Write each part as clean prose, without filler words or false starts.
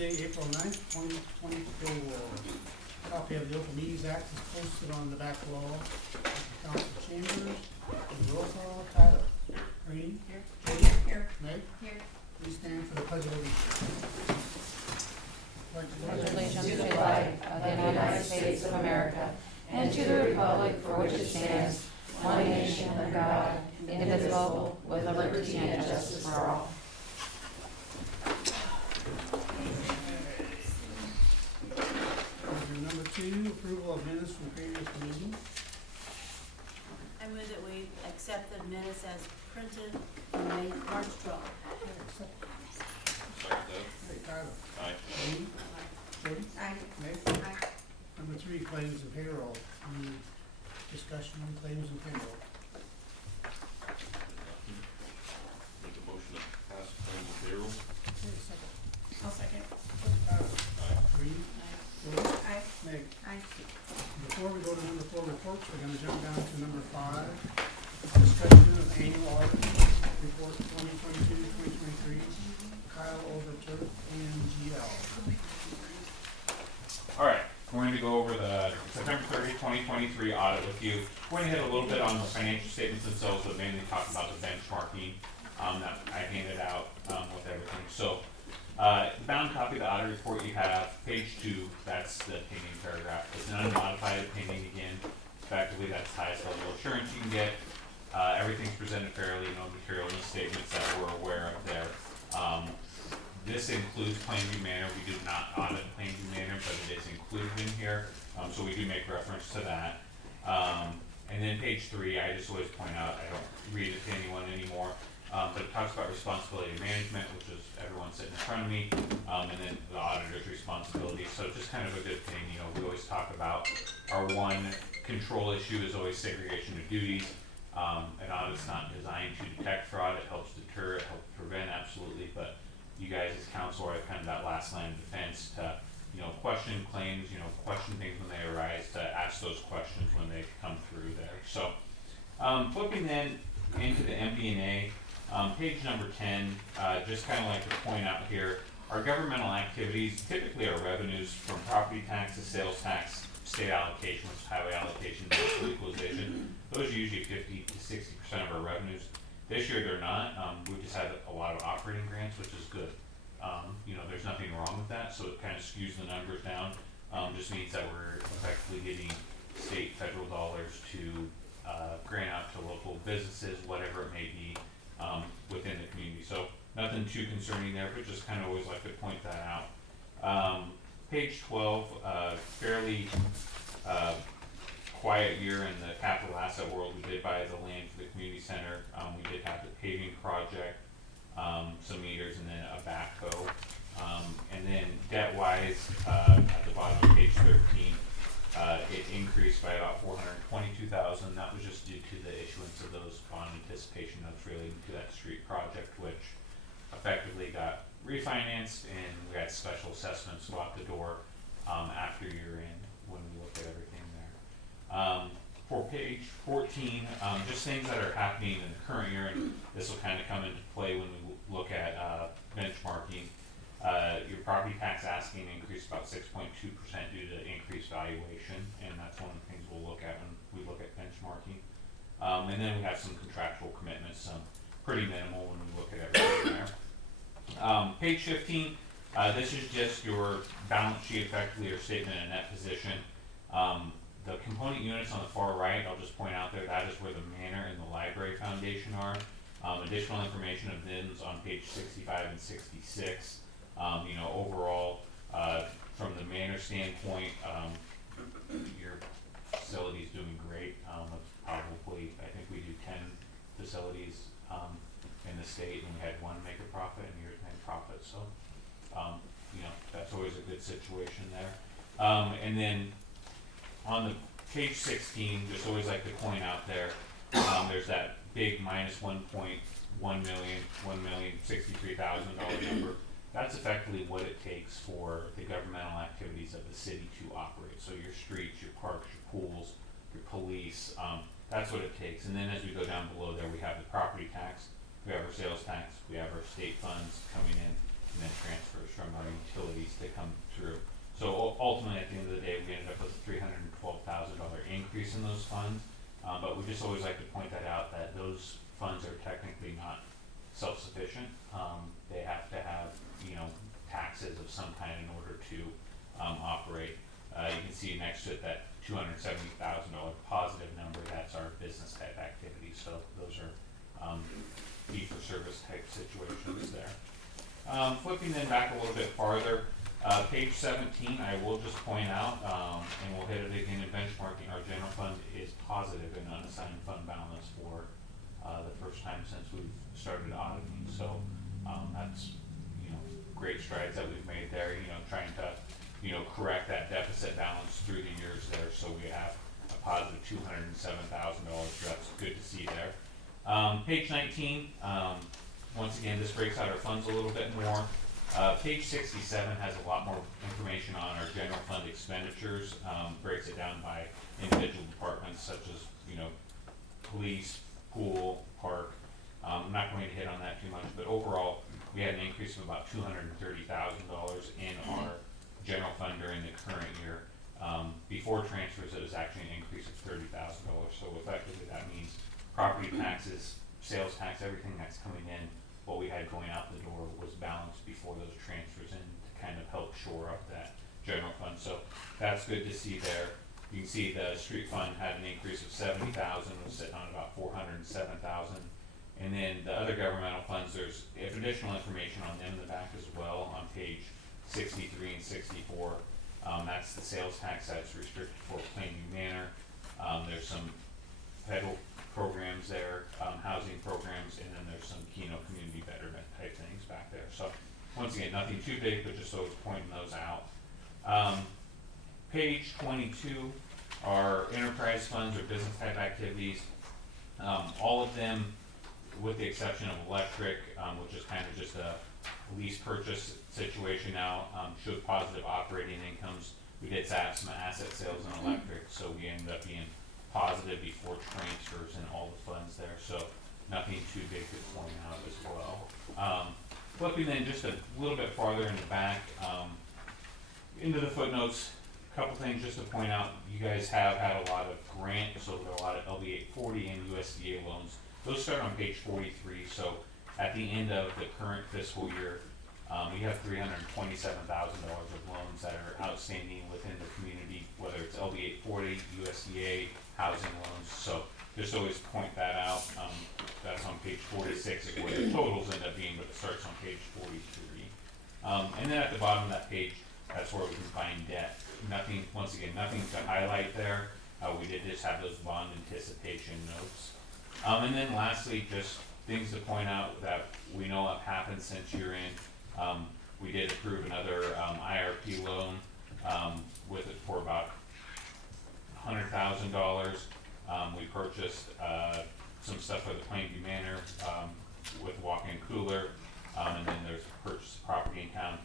Tuesday, April 9th, 2024. Copy of the Open Meetings Act is posted on the back wall of the council chambers. And roll call, Tyler. Rainey. Here. Jody. Here. Meg. Here. Please stand for the pledge of allegiance. Pledge allegiance to the flag of the United States of America and to the republic for which it stands, one nation under God, indivisible, with liberty and justice for all. Number 2, approval of minutes from previous meetings. I move that we accept the minutes as printed on March 12th. Hey, Tyler. Aye. Rainey. Jody. Aye. Meg. Aye. Number 3, claims and payroll. Any discussion on claims and payroll? Make a motion to pass claims and payroll. I'll second. Tyler. Aye. Rainey. Jody. Aye. Meg. Aye. Before we go to number 4 reports, we're gonna jump down to number 5. Discussion of annual audit report 2022-2023. Kyle Overturf and GL. All right, we're going to go over the September 30th, 2023 audit with you. We're going to hit a little bit on the financial statements themselves, but mainly talk about the benchmarking that I handed out with everything. So, bound copy of the audit report you have, page 2, that's the opinion paragraph. It's an unmodified opinion again. Effectively, that's the highest level of assurance you can get. Everything's presented fairly, no material misstatements that we're aware of there. This includes Plainview Manor. We do not audit Plainview Manor, but it is included in here, so we do make reference to that. And then page 3, I just always point out, I don't read it to anyone anymore, but it talks about responsibility management, which is everyone sitting in front of me, and then the auditor's responsibility. So just kind of a good thing, we always talk about our one control issue is always segregation of duties. An audit's not designed to detect fraud, it helps deter, it helps prevent, absolutely, but you guys as counsel are kind of that last line of defense to, question claims, question things when they arise, to ask those questions when they come through there. So, flipping then into the MD&A, page number 10, just kind of like to point out here, our governmental activities typically are revenues from property taxes, sales tax, state allocation, which is highway allocation, and equalization. Those are usually 50 to 60% of our revenues. This year they're not. We just had a lot of operating grants, which is good. There's nothing wrong with that, so it kind of skews the numbers down. Just means that we're effectively getting state, federal dollars to grant out to local businesses, whatever it may be, within the community. So nothing too concerning there, but just kind of always like to point that out. Page 12, fairly quiet year in the capital asset world. We did buy the land for the community center. We did have the paving project, some meters, and then a backhoe. And then debt-wise, at the bottom of page 13, it increased by about $422,000. That was just due to the issuance of those bond anticipation notes relating to that street project, which effectively got refinanced, and we had special assessments go out the door after year end when we looked at everything there. For page 14, just things that are happening in the current year, and this will kind of come into play when we look at benchmarking. Your property tax asking increased about 6.2% due to increased valuation, and that's one of the things we'll look at when we look at benchmarking. And then we have some contractual commitments, pretty minimal when we look at everything there. Page 15, this is just your balance sheet, effectively your statement of net position. The component units on the far right, I'll just point out there, that is where the manor and the library foundation are. Additional information of those on page 65 and 66. Overall, from the manor standpoint, your facility is doing great. Probably, I think we do 10 facilities in the state, and we had one make a profit and yours made a profit. So, that's always a good situation there. And then on the page 16, just always like to point out there, there's that big minus $1,063,000 number. That's effectively what it takes for the governmental activities of the city to operate. So your streets, your parks, your pools, your police, that's what it takes. And then as we go down below there, we have the property tax, we have our sales tax, we have our state funds coming in, and then transfers from our utilities to come through. So ultimately, at the end of the day, we ended up with a $312,000 increase in those funds. But we just always like to point that out, that those funds are technically not self-sufficient. They have to have, taxes of some kind in order to operate. You can see next to it that $270,000 positive number, that's our business type activity. So those are fee for service type situations there. Flipping then back a little bit farther, page 17, I will just point out, and we'll hit it again in benchmarking, our general fund is positive in unassigned fund balance for the first time since we've started auditing. So that's, great strides that we've made there, trying to, correct that deficit balance through the years there. So we have a positive $207,000, that's good to see there. Page 19, once again, this breaks out our funds a little bit more. Page 67 has a lot more information on our general fund expenditures, breaks it down by individual departments such as, police, pool, park. I'm not going to hit on that too much, but overall, we had an increase of about $230,000 in our general fund during the current year. Before transfers, it was actually an increase of $30,000. So effectively, that means property taxes, sales tax, everything that's coming in, what we had going out the door was balanced before those transfers in to kind of help shore up that general fund. So that's good to see there. You can see the street fund had an increase of $70,000, was sitting on about $407,000. And then the other governmental funds, there's additional information on them in the back as well on page 63 and 64. That's the sales tax that's restricted for Plainview Manor. There's some federal programs there, housing programs, and then there's some Keno community betterment type things back there. So once again, nothing too big, but just always pointing those out. Page 22 are enterprise funds or business type activities. All of them, with the exception of electric, which is kind of just a lease purchase situation now, showed positive operating incomes. We did have some asset sales in electric, so we ended up being positive before transfers in all the funds there, so nothing too big to point out as well. Flipping then just a little bit farther in the back, into the footnotes, a couple things just to point out. You guys have had a lot of grants, so there are a lot of LB 840 and USDA loans. Those start on page 43, so at the end of the current fiscal year, we have $327,000 of loans that are outstanding within the community, whether it's LB 840, USDA, housing loans. So just always point that out. That's on page 46 is where the totals end up being, but it starts on page 43. And then at the bottom of that page, that's where we can find debt. Nothing, once again, nothing to highlight there. We did just have those bond anticipation notes. And then lastly, just things to point out that we know have happened since year end. We did approve another IRP loan with it for about $100,000. We purchased some stuff for the Plainview Manor with walk-in cooler, and then there's purchase of property in town.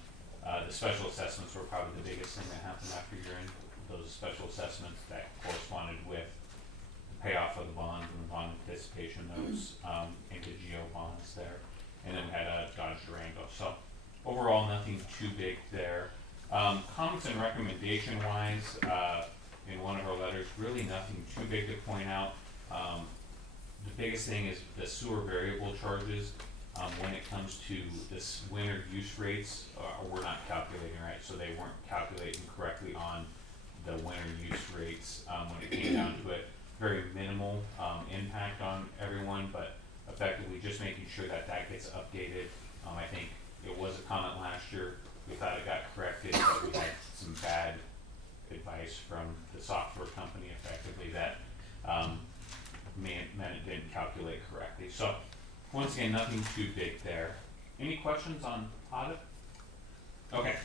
The special assessments were probably the biggest thing that happened after year end. Those special assessments that corresponded with the payoff of the bonds and the bond anticipation notes into GO bonds there. And then we had a Dodge Durango. So overall, nothing too big there. Comments and recommendation wise, in one of our letters, really nothing too big to point out. The biggest thing is the sewer variable charges. When it comes to this winter use rates, we're not calculating right, so they weren't calculating correctly on the winter use rates when it came down to it. Very minimal impact on everyone, but effectively just making sure that that gets updated. I think it was a comment last year. We thought it got corrected, but we had some bad advice from the software company effectively that meant it didn't calculate correctly. So once again, nothing too big there. Any questions on audit? Okay,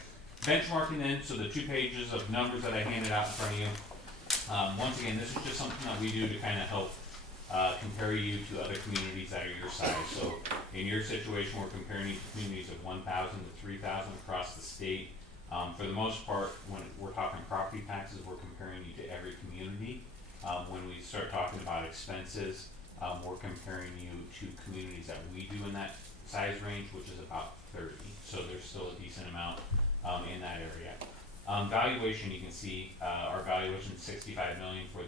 benchmarking then, so the 2 pages of numbers that I handed out in front of you. Once again, this is just something that we do to kind of help compare you to other communities that are your size. So in your situation, we're comparing you to communities of 1,000 to 3,000 across the state. For the most part, when we're talking property taxes, we're comparing you to every community. When we start talking about expenses, we're comparing you to communities that we do in that size range, which is about 30, so there's still a decent amount in that area. Valuation, you can see our valuation is $65 million for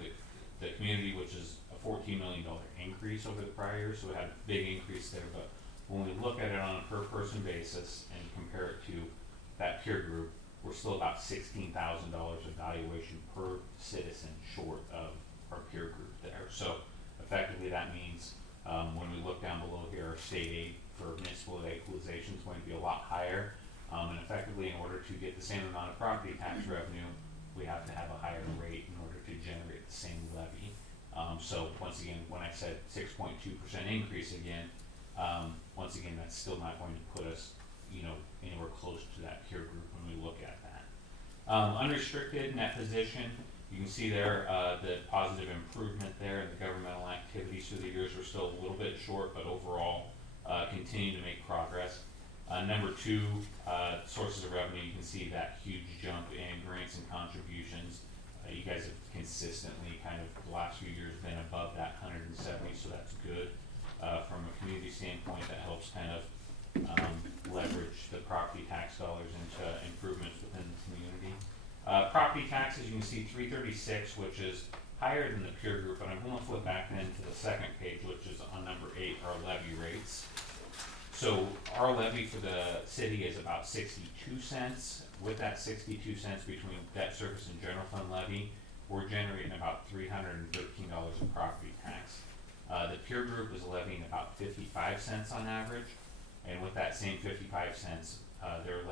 the community, which is a $14 million increase over the prior year, so we had a big increase there. But when we look at it on a per person basis and compare it to that peer group, we're still about $16,000 of valuation per citizen short of our peer group there. So effectively that means when we look down below here, our state aid for municipal equalization is going to be a lot higher. And effectively, in order to get the same amount of property tax revenue, we have to have a higher rate in order to generate the same levy. So once again, when I said 6.2% increase again, once again, that's still not going to put us, anywhere close to that peer group when we look at that. Unrestricted net position, you can see there the positive improvement there in the governmental activities through the years. We're still a little bit short, but overall continue to make progress. Number two, sources of revenue, you can see that huge jump in grants and contributions. You guys have consistently kind of the last few years been above that 170, so that's good. From a community standpoint, that helps kind of leverage the property tax dollars into improvements within the community. Property taxes, you can see 336, which is higher than the peer group, but I'm going to flip back then to the second page, which is on number 8, our levy rates. So our levy for the city is about 62 cents. With that 62 cents between debt service and general fund levy, we're generating about $313 of property tax. The peer group is levying about 55 cents on average, and with that same 55 cents, they're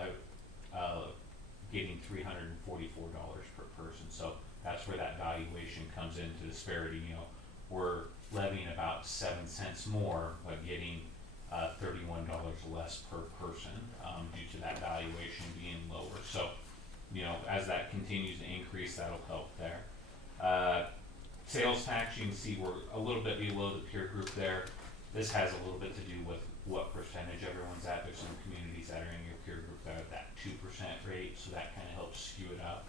getting $344 per person. So that's where that valuation comes into disparity. We're levying about 7 cents more, but getting $31 less per person due to that valuation being lower. So, as that continues to increase, that'll help there. Sales tax, you can see we're a little bit below the peer group there. This has a little bit to do with what percentage everyone's at. There's some communities that are in your peer group that are at that 2% rate, so that kind of helps skew it up.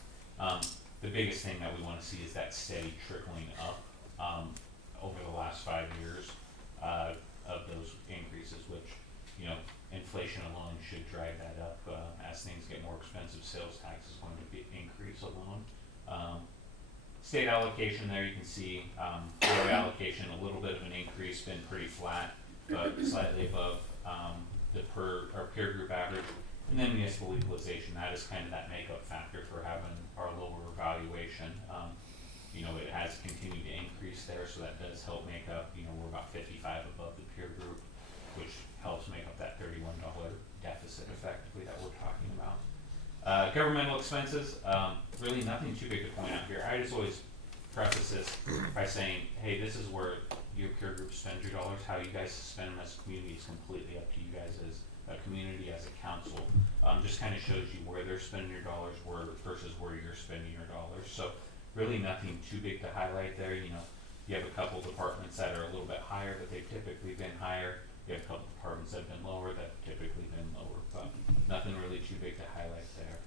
The biggest thing that we want to see is that steady trickling up over the last 5 years of those increases, which, inflation alone should drive that up. As things get more expensive, sales tax is going to increase alone. State allocation there, you can see highway allocation, a little bit of an increase, been pretty flat, but slightly above our peer group average. And then municipal equalization, that is kind of that makeup factor for having our lower valuation. It has continued to increase there, so that does help make up, we're about 55 above the peer group, which helps make up that $31 deficit effectively that we're talking about. Governmental expenses, really nothing too big to point out here. I just always preface this by saying, hey, this is where your peer group spends your dollars. How you guys spend them as a community is completely up to you guys as a community, as a council. Just kind of shows you where they're spending your dollars versus where you're spending your dollars. So really nothing too big to highlight there. You have a couple departments that are a little bit higher, but they've typically been higher. You have a couple departments that have been lower that have typically been lower, but nothing really too big to highlight there.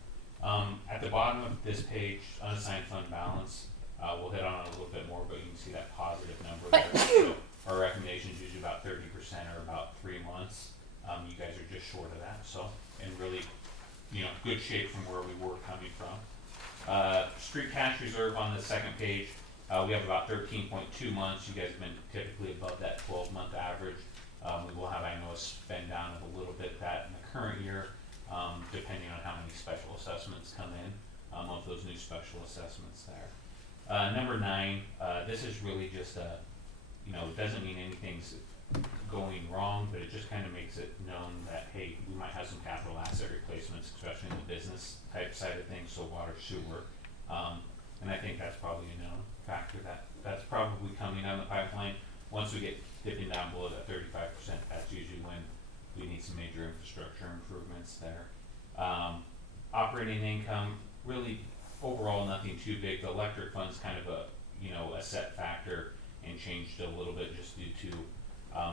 At the bottom of this page, unassigned fund balance, we'll hit on it a little bit more, but you can see that positive number there. So our recommendation is usually about 30% or about 3 months. You guys are just short of that, so in really, good shape from where we were coming from. Street cash reserve on the second page, we have about 13.2 months. You guys have been typically above that 12-month average. We will have, I know, a spend down of a little bit that in the current year, depending on how many special assessments come in, of those new special assessments there. Number 9, this is really just it doesn't mean anything's going wrong, but it just kind of makes it known that, hey, we might have some capital asset replacements, especially in the business type side of things, so water, sewer. And I think that's probably a known factor that's probably coming down the pipeline. Once we get dipping down below that 35%, that's usually when we need some major infrastructure improvements there. Operating income, really overall nothing too big. The electric fund's kind of a set factor and changed a little bit just due to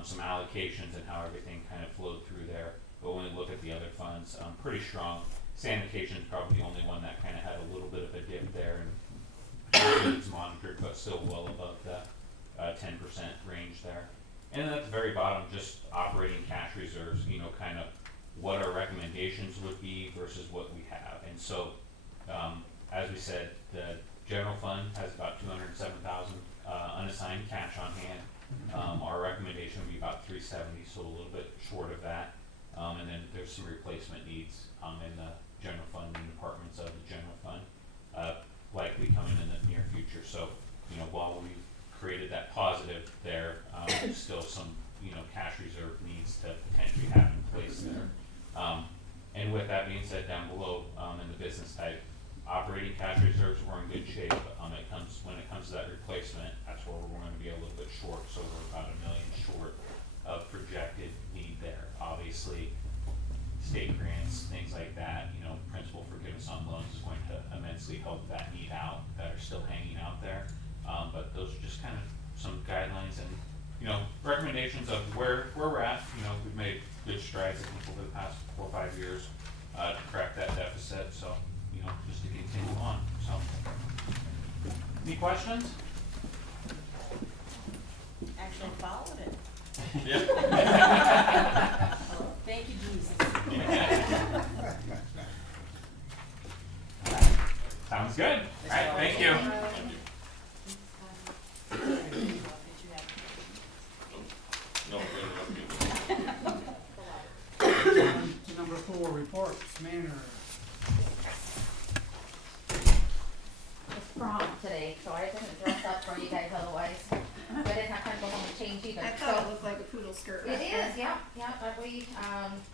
some allocations and how everything kind of flowed through there. But when we look at the other funds, pretty strong. Sanitation's probably the only one that kind of had a little bit of a dip there, and it's monitored, but still well above the 10% range there. And then at the very bottom, just operating cash reserves, you know, kind of what our recommendations would be versus what we have. And so, as we said, the general fund has about 207,000 unassigned cash on hand. Our recommendation would be about 370, so a little bit short of that. And then there's some replacement needs in the general fund and departments of the general fund, likely coming in the near future. So, you know, while we created that positive there, still some, you know, cash reserve needs to potentially have in place there. And with that being said, down below in the business type, operating cash reserves were in good shape. When it comes to that replacement, that's where we're going to be a little bit short. So we're about $1 million short of projected need there. Obviously, state grants, things like that, you know, principal forgiveness on loans is going to immensely help that need out that are still hanging out there. But those are just kind of some guidelines and, you know, recommendations of where we're at. You know, we've made good strides, I think, over the past 4 or 5 years to crack that deficit. So, you know, just to continue on. So, any questions? Actually followed it. Yeah. Oh, thank you, Jesus. Sounds good. All right, thank you. No, we're gonna have To number 4, reports, manner. It's prom today, so I didn't dress up for you guys otherwise. I didn't have time to go home and change either. I thought it looked like a poodle skirt. It is, yeah, but we,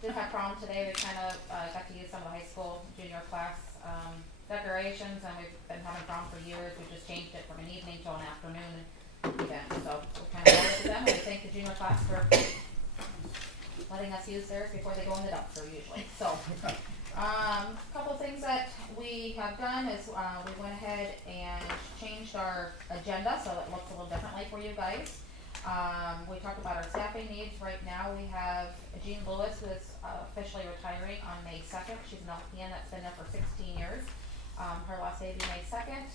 did have prom today, we kind of, got to use some of the high school junior class, decorations, and we've been having prom for years, we just changed it from an evening to an afternoon event, so we kind of worked with them, and we thank the junior class for letting us use theirs before they go in the dumpster usually, so. Couple of things that we have done is, we went ahead and changed our agenda, so it looks a little differently for you guys. We talked about our staffing needs. Right now, we have Jean Lewis, who is officially retiring on May 2nd. She's an LPN that's been there for 16 years. Her last day will be May 2nd.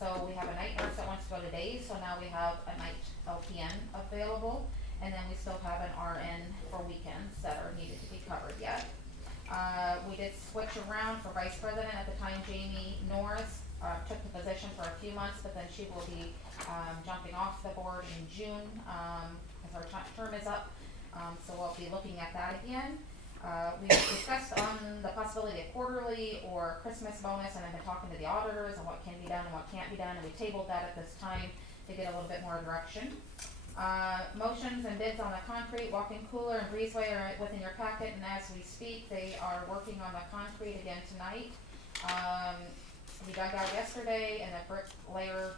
So we have a night nurse that wants to go to days, so now we have a night LPN available. And then we still have an RN for weekends that are needed to be covered yet. We did switch around for vice president. At the time, Jamie Norris took the position for a few months, but then she will be jumping off the board in June as our term is up. So we'll be looking at that again. We discussed on the possibility of quarterly or Christmas bonus, and I've been talking to the auditors on what can be done and what can't be done, and we tabled that at this time to get a little bit more direction. Motions and bids on the concrete, walk-in cooler and breezeway are within your packet, and as we speak, they are working on the concrete again tonight. We dug out yesterday, and the brick layer,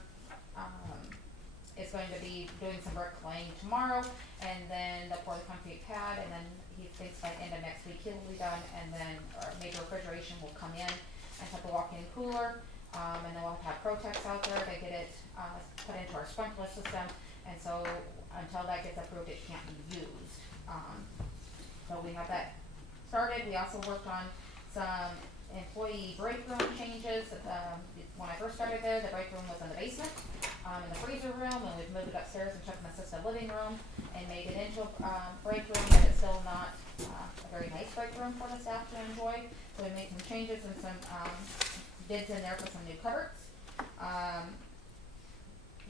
is going to be doing some brick laying tomorrow, and then they'll pour the concrete pad, and then he thinks by the end of next week he'll be done, and then our major refrigeration will come in and put the walk-in cooler, and then we'll have Protex out there to get it, put into our sprinkler system. And so, until that gets approved, it can't be used. So we have that started. We also worked on some employee break room changes. When I first started there, the break room was in the basement, in the freezer room, and we've moved it upstairs and took an assisted living room and made it into a break room, but it's still not a very nice break room for the staff to enjoy. So we made some changes and some bids in there for some new cupboards.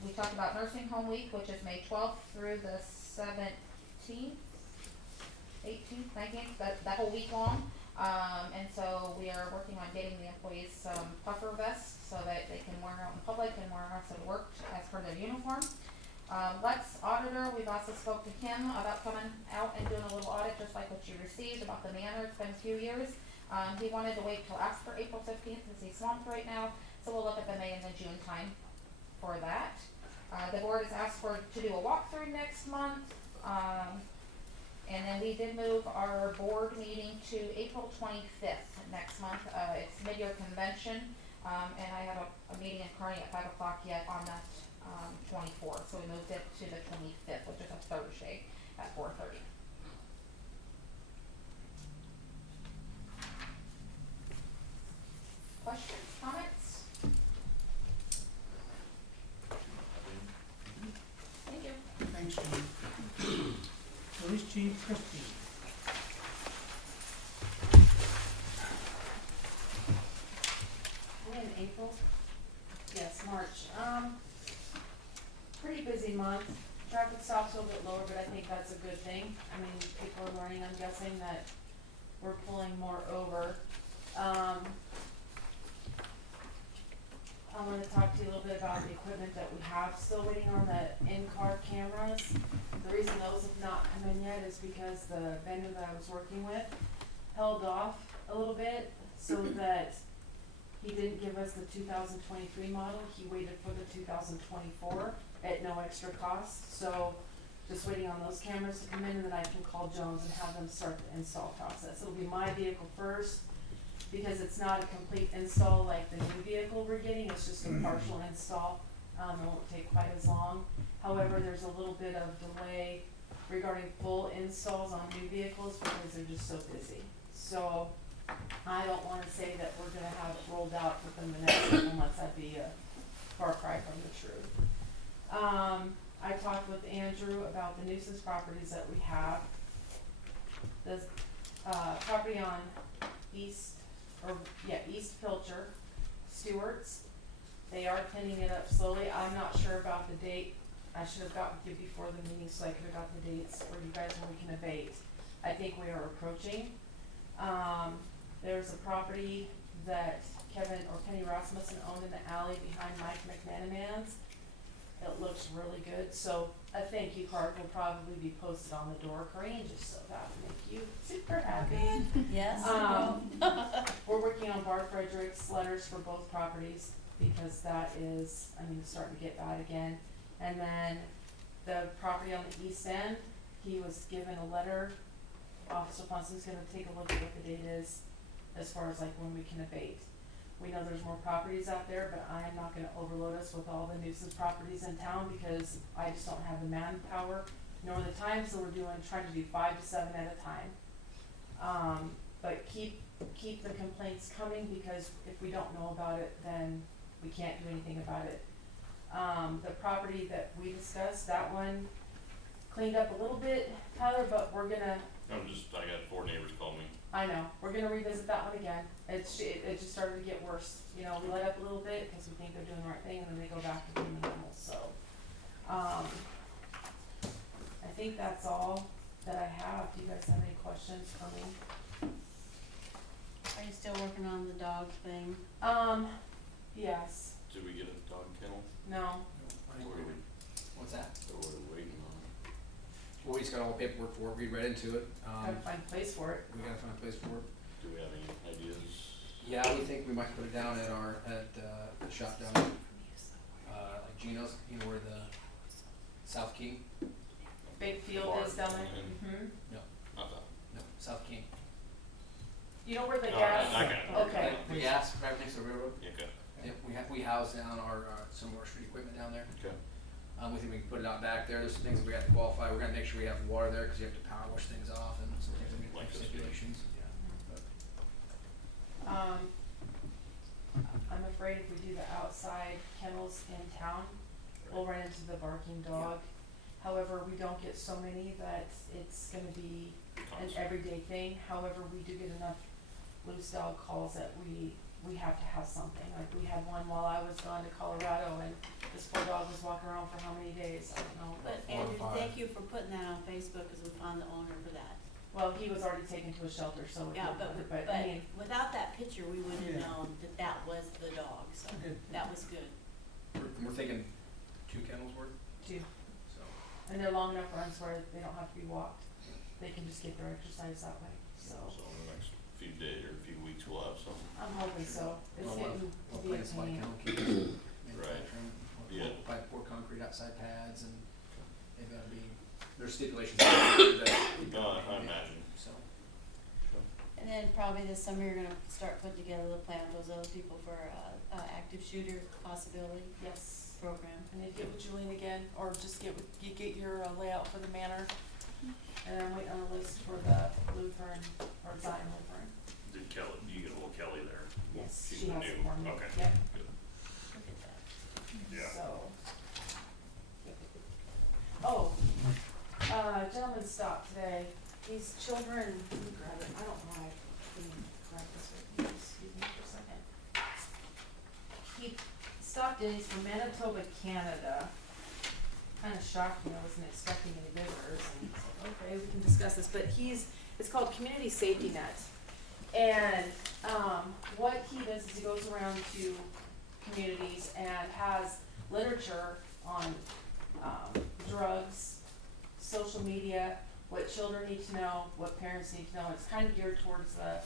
We talked about Nursing Home Week, which is May 12th through the 17th, 18th, 19th, that whole week long. And so we are working on getting the employees some puffer vests so that they can wear out in public and wear out at work as per their uniform. Lex Auditor, we've also spoke to him about coming out and doing a little audit just like what you received about the manor. It's been a few years. He wanted to wait till after April 15th because he's swamped right now. So we'll look at the May and the June time for that. The board has asked to do a walkthrough next month. And then we did move our board meeting to April 25th next month. It's mid-year convention, and I have a meeting in Kearney at 5 o'clock yet on that 24th. So we moved it to the 25th, which is a Thursday at 4:30. Questions, comments? Thank you. Thanks, Jim. March. Pretty busy month. Traffic stops a little bit lower, but I think that's a good thing. I mean, people are learning, I'm guessing, that we're pulling more over. I wanna talk to you a little bit about the equipment that we have, still waiting on the in-car cameras. The reason those have not come in yet is because the vendor that I was working with held off a little bit so that he didn't give us the 2023 model, he waited for the 2024 at no extra cost, so just waiting on those cameras to come in, and then I can call Jones and have them start the install process. It'll be my vehicle first, because it's not a complete install like the new vehicle we're getting, it's just a partial install, it won't take quite as long. However, there's a little bit of delay regarding full installs on new vehicles because they're just so busy. So, I don't wanna say that we're gonna have it rolled out within the next couple months, that'd be a far cry from the truth. I talked with Andrew about the nuisance properties that we have. The, property on East Pilcher, Stewart's, they are cleaning it up slowly, I'm not sure about the date. I should have gotten you before the meeting so I could have got the dates for you guys when we can abate. I think we are approaching. There's a property that Kenny Rasmussen owned in the alley behind Mike McManaman's. It looks really good, so a thank you card will probably be posted on the door, Corinne, just so that would make you super happy. Yes. We're working on Bart Frederick's letters for both properties, because that is, it's starting to get bad again. And then the property on the east end, he was given a letter, Officer Funson's gonna take a look at what the date is, as far as like when we can abate. We know there's more properties out there, but I am not gonna overload us with all the nuisance properties in town, because I just don't have the manpower, nor the time, so we're trying to do 5 to 7 at a time. But keep the complaints coming, because if we don't know about it, then we can't do anything about it. The property that we discussed, that one cleaned up a little bit, Tyler, but we're gonna, I got 4 neighbors call me. I know, we're gonna revisit that one again. It just started to get worse, we let up a little bit, cause we think they're doing the right thing, and then they go back to being normal, so. I think that's all that I have. Do you guys have any questions for me? Are you still working on the dog thing? Yes, Did we get a dog kennel? no, What are we, What's that? what are we waiting on? Well, we just got all the paperwork for it, we read into it, gotta find a place for it. we gotta find a place for it. Do we have any ideas? Yeah, we think we might put it down at the shop down, like Gino's, where the South King, Big field is down there. Mm-hmm. Not that. no, South King. You know where the Oh, gas? I got it. Okay. The gas, right next to the railroad. Yeah, okay. Yep, we house down our, some of our street equipment down there. Okay. We think we can put it out back there, there's some things that we have to qualify, we're gonna make sure we have water there, cause you have to power wash things off and some things that we Like have this. stipulations, yeah. But I'm afraid if we do the outside kennels in town, we'll run into the barking dog. However, we don't get so many that it's gonna be an everyday thing. However, we do get enough loose dog calls that we have to have something. Like, we had one while I was gone to Colorado, and this poor dog was walking around for how many days? I don't know. But 4 or Andrew, 5. thank you for putting that on Facebook, cause we found the owner for that. Well, he was already taken to a shelter, so it Yeah, didn't but matter, I mean, without that picture, we wouldn't have Yeah. known that that was the dog, so Good. that was good. we're thinking 2 kennels worth, too. so. And they're long enough runs where they don't have to be walked. They can just get their exercise that way, so. So in the next few days or a few weeks, we'll have some. I'm hoping so. It's getting to We'll be a plant some like pain. kennel keepers, Right. manufacturing, Yeah. pour concrete outside pads, and they've gotta be, there's stipulations that. No, I imagine. So, And then probably this summer, you're gonna start putting together the plan with those other people for active shooter possibility Yes. program. I need to get with Julian again, or just get your layout for the manor. And I'm waiting on a list for the Lutheran, or Zion Lutheran. Did Kelly, do you get a hold of Kelly there? Yes, She's she the has it new- for me. Okay. Yep, Good. Look at that. Yeah. so. Oh, gentleman stopped today. These children, let me grab it, I don't know why I didn't grab this with me, excuse me for a second. He stopped stopped in, he's from Manitoba, Canada. Kinda shocked me, I wasn't expecting any visitors, and I said, okay, we can discuss this, but it's called Community Safety Net. And, what he does is he goes around to communities and has literature on, drugs, social media, what children need to know, what parents need to know. It's kind of geared towards the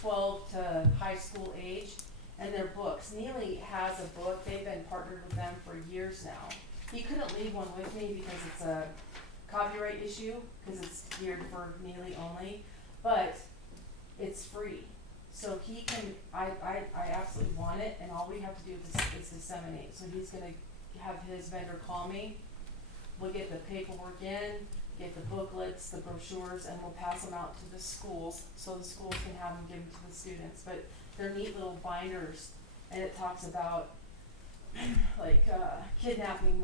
12 to high school age, and their books. Neely has a book, they've been partnered with them for years now. He couldn't leave one with me because it's a copyright issue, because it's geared for Neely only, but it's free. So he can, I absolutely want it, and all we have to do is disseminate. So he's gonna have his vendor call me, we'll get the paperwork in, get the booklets, the brochures, and we'll pass them out to the schools, so the schools can have them given to the students. But they're neat little binders, and it talks about like kidnapping,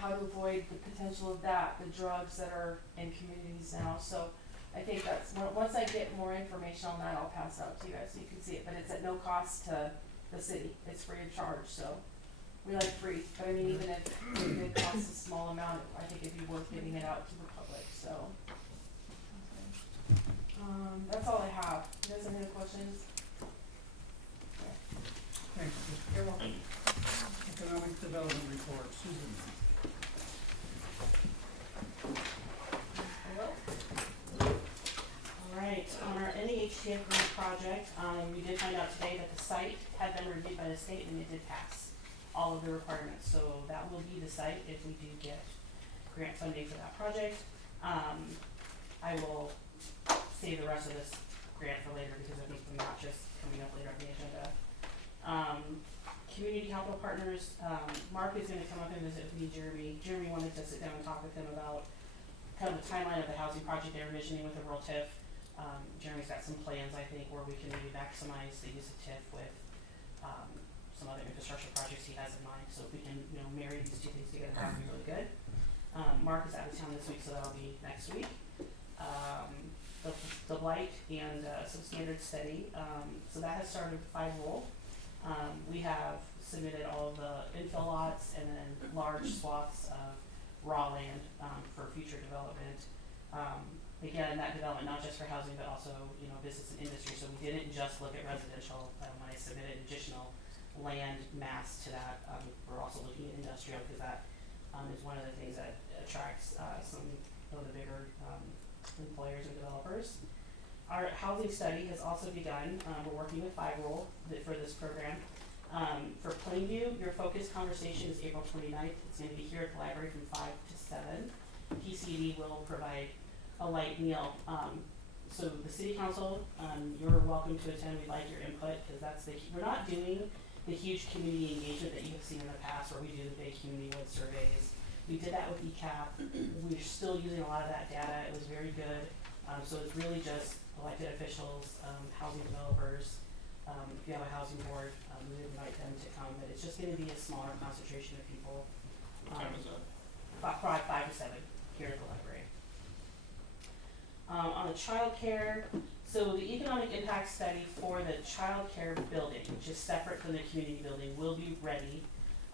how to avoid the potential of that, the drugs that are in communities now. So I think that's, once I get more information on that, I'll pass it out to you guys so you can see it, but it's at no cost to the city, it's free of charge, so we like free, but I mean, even if it costs a small amount, I think it'd be worth getting it out to the public, so. That's all I have. You guys have any questions? Thanks, Krista. You're welcome. Economic Development Report, Susan. Alright, on our NEHTF grant project, we did find out today that the site had been reviewed by the state and it did pass all of the requirements, so that will be the site if we do get grant funding for that project. I will save the rest of this grant for later because I think the match is coming up later on the agenda. Community Capital Partners, Mark is gonna come up and visit with me, Jeremy. Jeremy wanted to sit down and talk with him about kind of the timeline of the housing project they're envisioning with the rural TIF. Jeremy's got some plans, I think, where we can maybe maximize the use of TIF with, some other infrastructure projects he has in mind. So if we can, marry these two things together, that would be really good. Mark is out of town this week, so that'll be next week. The light and, some standard study, so that has started with 5 roll. We have submitted all of the infill lots and then large swaths of raw land, for future development. Again, that development, not just for housing, but also, business and industry, so we didn't just look at residential, when I submitted additional land mass to that, we're also looking at industrial, because that, is one of the things that attracts, some of the bigger, employers and developers. Our housing study has also begun, we're working with 5 roll for this program. For Plainview, your focus conversation is April 29th, it's gonna be here at the library from 5 to 7. PCD will provide a light meal, so the city council, you're welcome to attend, we'd like your input, cause that's we're not doing the huge community engagement that you have seen in the past where we do the big community wood surveys. We did that with ECAP, we're still using a lot of that data, it was very good, so it's really just elected officials, housing developers, if you have a housing board, we would invite them to come, but it's just gonna be a smaller concentration of people. What time is that? 5 to 7 here at the library. On the childcare, so the economic impact study for the childcare building, which is separate from the community building, will be ready.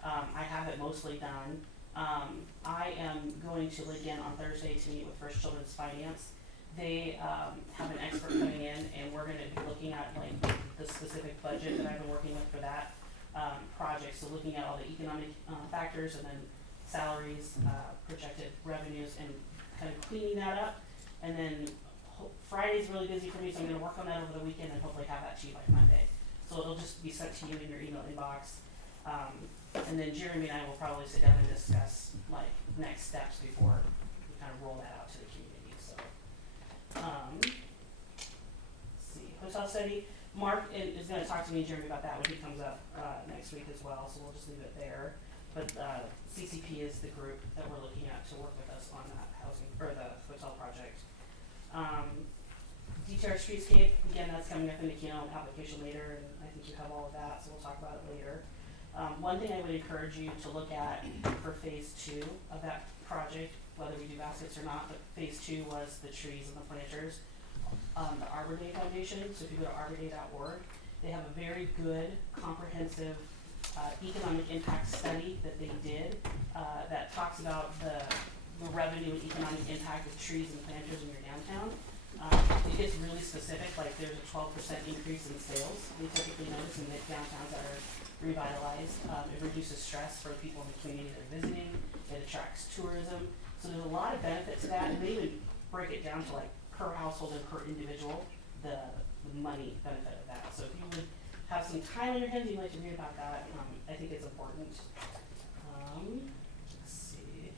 I have it mostly done. I am going to Lincoln on Thursday to meet with First Children's Finance. They have an expert coming in, and we're gonna be looking at the specific budget that I've been working with for that project. So looking at all the economic factors and then salaries, projected revenues, and kind of cleaning that up. And then Friday's really busy for me, so I'm gonna work on that over the weekend and hopefully have that to you by Monday. So it'll just be sent to you in your email inbox. And then Jeremy and I will probably sit down and discuss next steps before we kind of roll that out to the community, so. Let's see, hotel study, Mark is gonna talk to me and Jeremy about that when he comes up, next week as well, so we'll just leave it there. But, CCP is the group that we're looking at to work with us on that housing, or the hotel project. DTR Streetscape, again, that's coming up in the keynote application later, and I think you have all of that, so we'll talk about it later. One thing I would encourage you to look at for phase 2 of that project, whether we do baskets or not, but phase 2 was the trees and the planters. The Arbor Day Foundation, so if you go to arborday.org, they have a very good, comprehensive economic impact study that they did, that talks about the revenue and economic impact of trees and planters in your downtown. It gets really specific, like there's a 12% increase in sales, we typically notice in the downtowns that are revitalized. It reduces stress for people in the community that are visiting, it attracts tourism, so there's a lot of benefit to that, and they even break it down to like per household and per individual, the money benefit of that. So if you would have some time on your hands, you'd like to read about that, I think it's important. Let's see.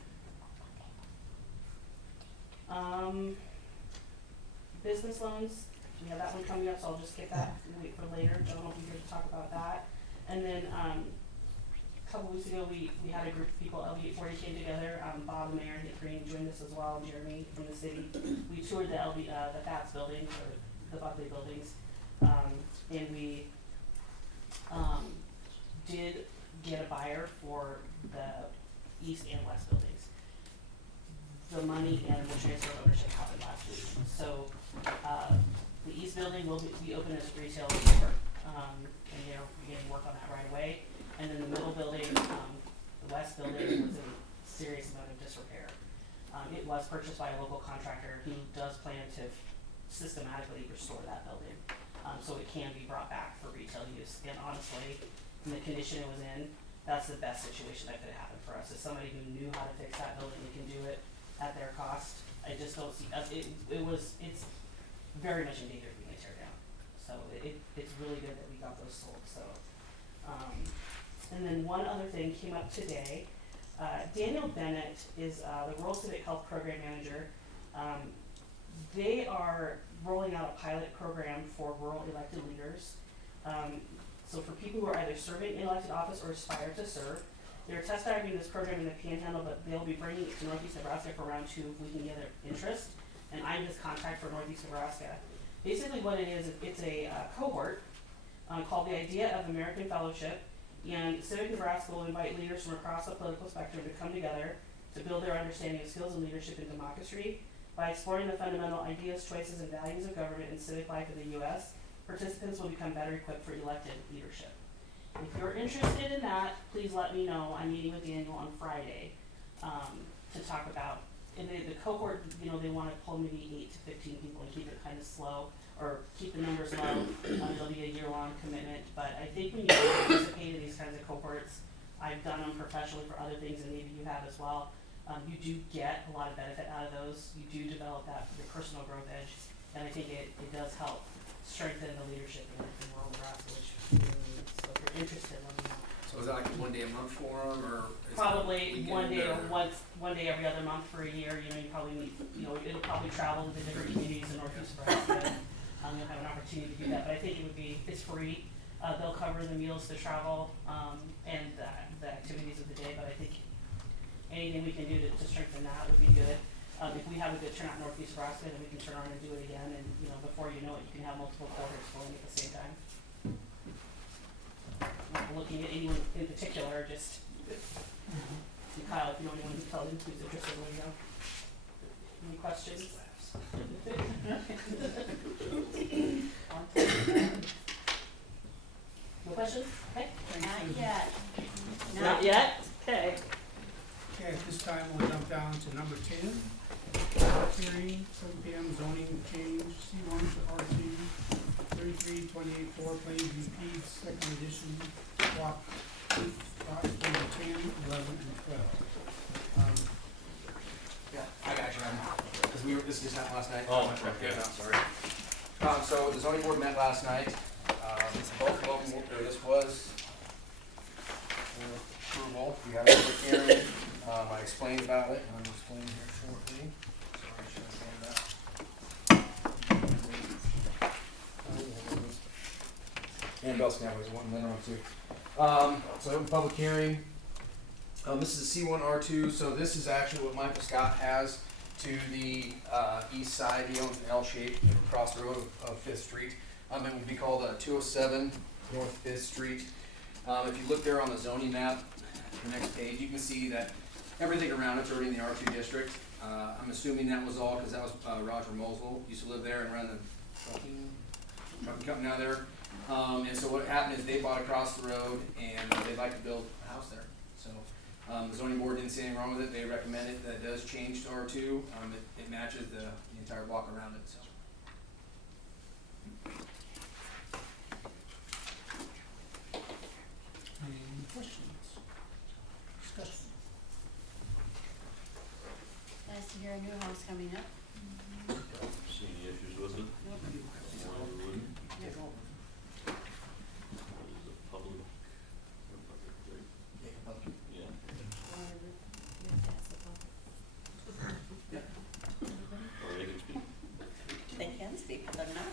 Business loans, we have that one coming up, so I'll just get that and wait for later. John will be here to talk about that. And then, a couple weeks ago, we had a group of people, LB840 came together, Bob, the mayor, Nick Green joined us as well, and Jeremy from the city. We toured the the FATS building, or the Buckley buildings, and we, did get a buyer for the east and west buildings. The money and the transfer of ownership happened last week. So, the east building will be open as a retail store, and they're beginning work on that right away. And then the middle building, the west building was in serious amount of disrepair. It was purchased by a local contractor who does plan to systematically restore that building, so it can be brought back for retail use. And honestly, in the condition it was in, that's the best situation that could have happened for us. As somebody who knew how to fix that building and can do it at their cost, I just don't see, it's very much in danger of being a tear down. So it's really good that we got those sold, so. And then one other thing came up today. Daniel Bennett is the Rural Civic Health Program Manager. They are rolling out a pilot program for rural elected leaders. So for people who are either serving in elected office or aspire to serve, they're test driving this program in the Panhandle, but they'll be bringing it to Northeast Nebraska for round 2 if we can get their interest. And I'm his contact for Northeast Nebraska. Basically what it is, it's a cohort called the Idea of American Fellowship, and Civic Nebraska will invite leaders from across the political spectrum to come together to build their understanding of skills and leadership in democracy by exploring the fundamental ideas, choices, and values of government and civic life in the U.S. Participants will become better equipped for elected leadership. If you're interested in that, please let me know. I'm meeting with Daniel on Friday to talk about, and the cohort, they want to pull maybe 8 to 15 people and keep it kind of slow, or keep the numbers low. It'll be a year-long commitment, but I think when you participate in these kinds of cohorts, I've done them professionally for other things, and maybe you have as well. You do get a lot of benefit out of those. You do develop your personal growth edge, and I think it does help strengthen the leadership in rural Nebraska, which we really need. So if you're interested, let me know. So is that like 1 day a month for them, or? Probably one day or or? one day every other month for a year. You probably meet, it'll probably travel to different communities in Northeast Nebraska. You'll have an opportunity to do that, but I think it's free. They'll cover the meals, the travel, and the activities of the day, but I think anything we can do to strengthen that would be good. If we have a good turnout in Northeast Nebraska, then we can turn around and do it again, and before you know it, you can have multiple cohorts going at the same time. Not looking at anyone in particular, just Kyle, if you know anyone who's tell him who's interested, let me know. Any questions? No questions? Okay. Not yet. Not yet? Okay. Okay, at this time, we'll jump down to number 10. Hearing, 7 p.m. zoning change, C1 to R2, 3328-4 Plainview P, second edition, swap lots number 10, 11, and 12. Yeah, I got you, because this just happened last night. Oh, okay. okay. I'm sorry. So the zoning board met last night. Both of them, this was approval. We had a public hearing. I explained about it, and I'm explaining here shortly. Sorry, I should have said that. And Bell Snap was one later on too. So open public hearing. This is a C1 R2, so this is actually what Michael Scott has to the east side. He owns an L shape across the road of 5th Street. It would be called 207 North 5th Street. If you look there on the zoning map, the next page, you can see that everything around it's already in the R2 district. I'm assuming that was all because that was Roger Mosel used to live there and run the trucking company out there. And so what happened is they bought across the road and they'd like to build a house there. So, the zoning board didn't see anything wrong with it. They recommended that it does change to R2. It matches the entire block around it, so. Any questions? Discussion? Nice to hear a new house coming up. See any issues with it? Nope. Why we wouldn't? Yeah. What is it, public? Yeah. Or they can speak. They can speak, but they're not.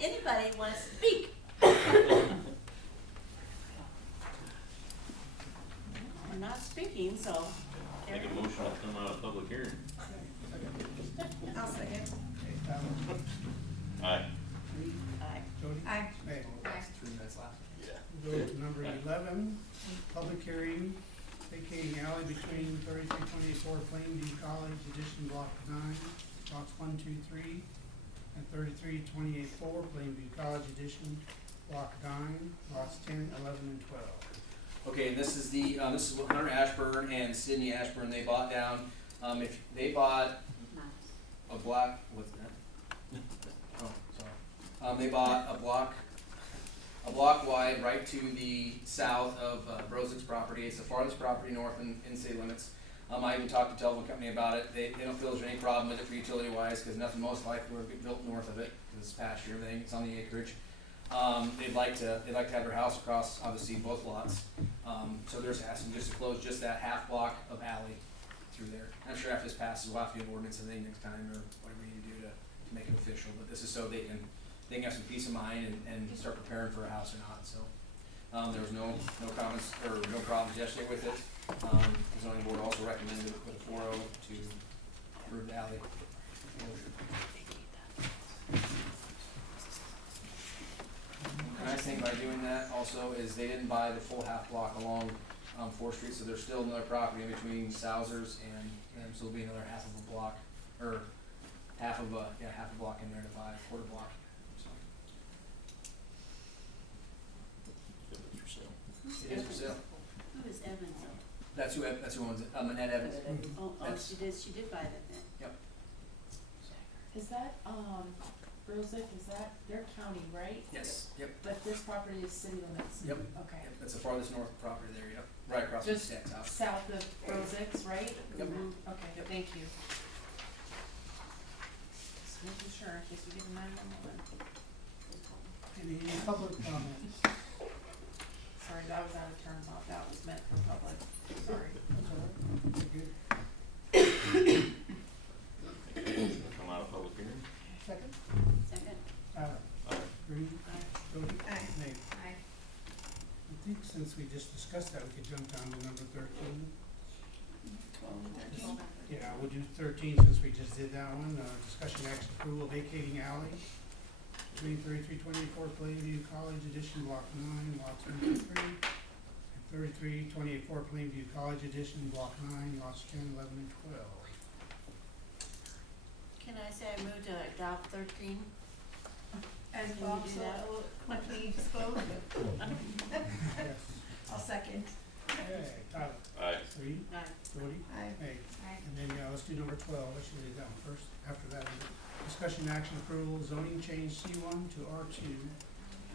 Anybody wants to speak? We're not speaking, so. Make a motion to come out of public hearing. I'll second. Okay, Tyler? Aye. Reed? Aye. Jody? Aye. Meg? Aye. 3 minutes left. Yeah. We'll go to number 11, public hearing, vacating alley between 3324 Plainview College, addition block 9, lots 1, 2, 3, and 33284 Plainview College, addition block 9, lots 10, 11, and 12. Okay, and this is this is what Hunter Ashburn and Sydney Ashburn, they bought down, if they bought a block, what's that? Oh, sorry. They bought a block wide right to the south of Brozick's property. It's the farthest property north in city limits. I even talked to the telephone company about it. They don't feel there's any problem with it for utility wise, because nothing most likely will get built north of it, because it's pasture, everything, it's on the acreage. They'd like to have their house across, obviously, both lots. So they're just asking just to close just that half block of alley through there. I'm sure after this passes, we'll have to get an ordinance and thing next time, or whatever we need to do to make it official, but this is so they can have some peace of mind and start preparing for a house or not, so. There was no comments, or no problems yesterday with it. The zoning board also recommended with a 4-0 to approve the alley. The nice thing by doing that also is they didn't buy the full half block along 4th Street, so there's still another property in between Sousers and them, so there'll be another half of a block, or half a block in there to buy, quarter block. So. Good, that's for sale. It is for sale. Who is Evans? That's who owns it, Annette Evans. Oh, That's- she did buy that then. Yep. Is that, Brunswick, is that their county, right? Yes, yep, But this property is city limits? Yep. Okay. yep, that's the farthest north property there, yep, right across from Just Stack's house. south of Brunswick's, right? Yep. Okay, Yep. thank you. Just making sure, in case we get a 911. Any public comments? Sorry, that was out of turn, that was meant for public, sorry. That's all right. You're good. Come out of public hearing. Second? Second? Tyler? Aye. Reed? Aye. Jody? Aye. Meg? Aye. I think since we just discussed that, we could jump down to number 13. 12 and 13. Yeah, we'll do 13 since we just did that one. Discussion action approval vacating alley between 3324 Plainview College Edition Block 9, lots 1, 2, 3, and 33284 Plainview College Edition Block 9, lots 10, 11, and 12. Can I say I moved to adopt 13? And Can you Bob, do so that? quickly spoke. Yes. I'll second. Okay, Tyler. Aye. Reed? Aye. Jody? Aye. Meg? Aye. And then, let's do number 12, I should read that one first, after that. Discussion action approval, zoning change C1 to R2,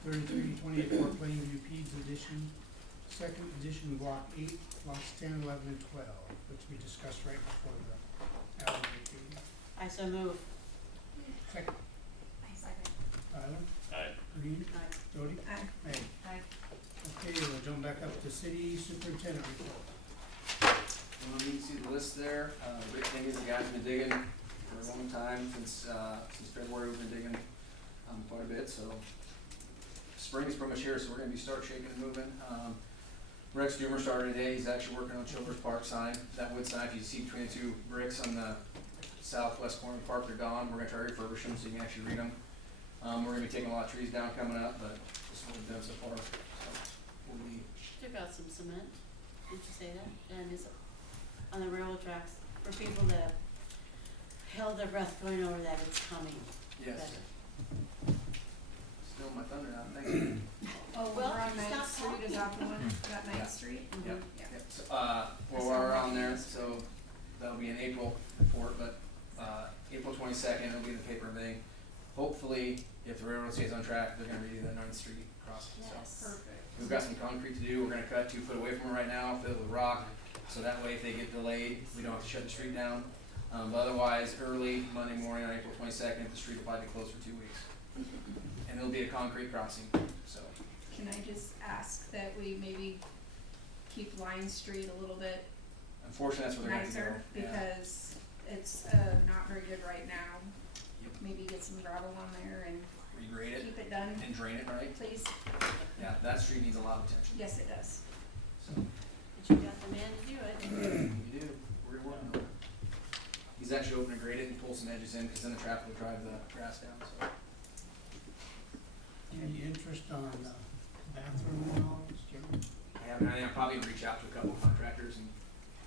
3324 Plainview Peds Edition, second edition block 8, lots 10, 11, and 12, which we discussed right before the alley vacating. I so move. Second, I second. Tyler, Aye. Reed, Aye. Jody, Aye. Meg. Aye. Okay, we'll jump back up to city superintendent report. You can see the list there. The great thing is the guys have been digging for a long time, since February we've been digging quite a bit, so. Spring is pretty much here, so we're gonna be start shaking and moving. Rex Doomer started today, he's actually working on Children's Park sign. That wood sign, if you see between the two bricks on the southwest corner of the park, they're gone. We're gonna try to refurbish them so you can actually read them. We're gonna be taking a lot of trees down coming up, but this is what we've done so far, so we'll be. Took out some cement, did you say that? And it's on the railroad tracks for people that have held their breath going over that it's coming. Yes. Better. Still stealing my thunder now, thank you. Oh, Well, we're on stop Ninth Street, is that the one, that Yeah. Ninth Street? Yep. Yeah. Yep. So, well, we're on there, so that'll be an April report, but, April 22nd, it'll be in the paper and thing. Hopefully, if the railroad stays on track, they're gonna redo that 9th Street crossing, so. Yes. Perfect. We've got some concrete to do, we're gonna cut 2 foot away from it right now, fill it with rock, so that way if they get delayed, we don't have to shut the street down. But otherwise, early Monday morning on April 22nd, the street will probably be closed for 2 weeks. And it'll be a concrete crossing, so. Can I just ask that we maybe keep Line Street a little bit Unfortunately, that's where they're gonna have nicer, to go. Yeah. because it's, not very good right now. Yep. Maybe get some gravel on there and Regrade it keep it done, and drain it, right? please. Yeah, that street needs a lot of attention. Yes, it does. So, But you got the man to do it. we do, we're working on it. He's actually hoping to grade it and pull some edges in, cause then the traffic will drive the grass down, so. Any interest on, bathroom and all, Jim? I think I'll probably reach out to a couple of contractors and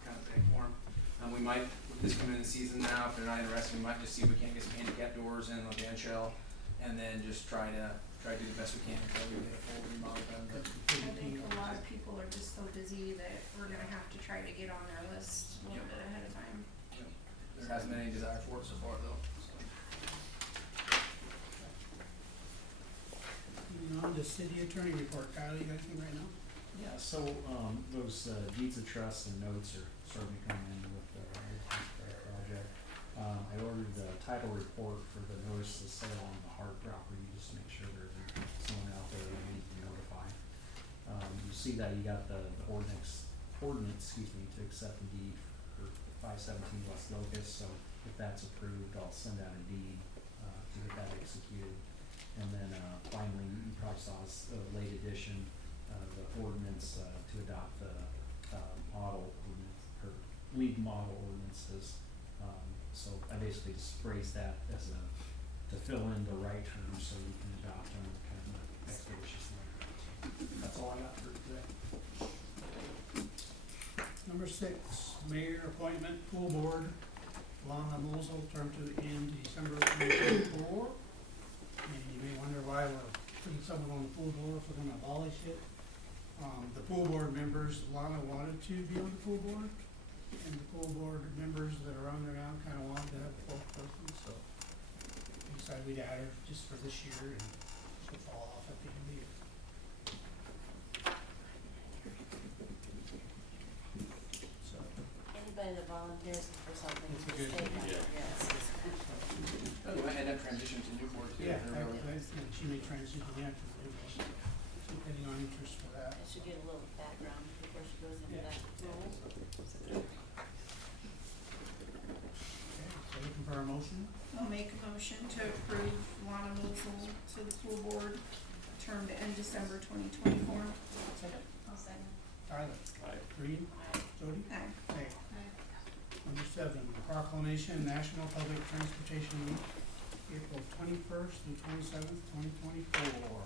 kind of beg for them. We might, with this coming in the season now, if they're not interested, we might just see if we can't get some handicap doors in on band shell, and then just try to do the best we can until we get a full remodel done, but. I think a lot of people are just so busy that we're gonna have to try to get on their list a little bit ahead of time. There hasn't been any desire for it so far, though, so. Moving on to city attorney report, Kyle, you got anything right now? Yeah, so, those, deeds of trust and notes are starting to come in with the project. I ordered the title report for the notice of sale on the Hart property, just to make sure there isn't someone out there that needs to notify. You see that you got the ordinance, to accept the deed for 517 West Locust, so if that's approved, I'll send out a deed, to get that executed. And then, finally, you probably saw a late edition, the ordinance, to adopt the, model ordinance, or league model ordinances. So I basically just phrased that as to fill in the right terms so you can adopt them kind of expeditiously. That's all I got for today. Number 6, mayor appointment, pool board, Lana Mosul, term to end December 2024. And you may wonder why we're putting someone on the pool board if we're gonna abolish it. The pool board members, Lana wanted to be on the pool board, and the pool board members that are on there now kinda wanted to have a fourth person, so we decided we'd add her just for this year, and she'll fall off at the end of the year. So, Anybody that volunteers for something, It's a just good take idea. that, yes. Oh, we might end up transitioning to new board too. yeah, if they're really- and she may transition after the new one, depending on interest for that. I should get a little background before she goes into Yeah. that role. Okay, so looking for a motion? I'll make a motion to approve Lana Mosul to the pool board, term to end December 2024. Second. I'll second. Tyler? Aye. Green? Jody? Aye. Okay. Number 7, proclamation National Public Transportation Week, April 21st through 27th, 2024.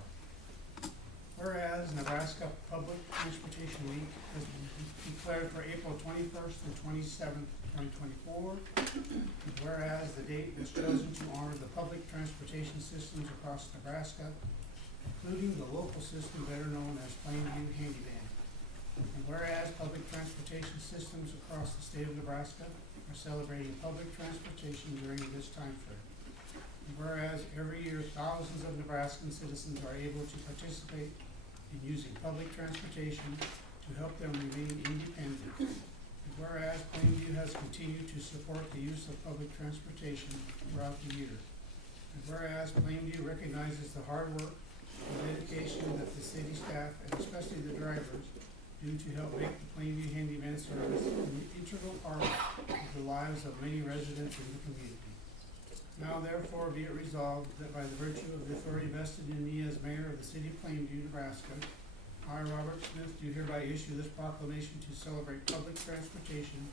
Whereas Nebraska Public Transportation Week has been declared for April 21st through 27th, 2024. And whereas the date was chosen to honor the public transportation systems across Nebraska, including the local system better known as Plainview Handyman. And whereas public transportation systems across the state of Nebraska are celebrating public transportation during this time frame. And whereas every year thousands of Nebraskan citizens are able to participate in using public transportation to help them remain independent. And whereas Plainview has continued to support the use of public transportation throughout the year. And whereas Plainview recognizes the hard work and dedication that the city staff, and especially the drivers, do to help make the Plainview Handyman service an integral part of the lives of many residents in the community. Now therefore be it resolved that by the virtue of the authority vested in me as mayor of the city of Plainview, Nebraska, I, Robert Smith, do hereby issue this proclamation to celebrate public transportation,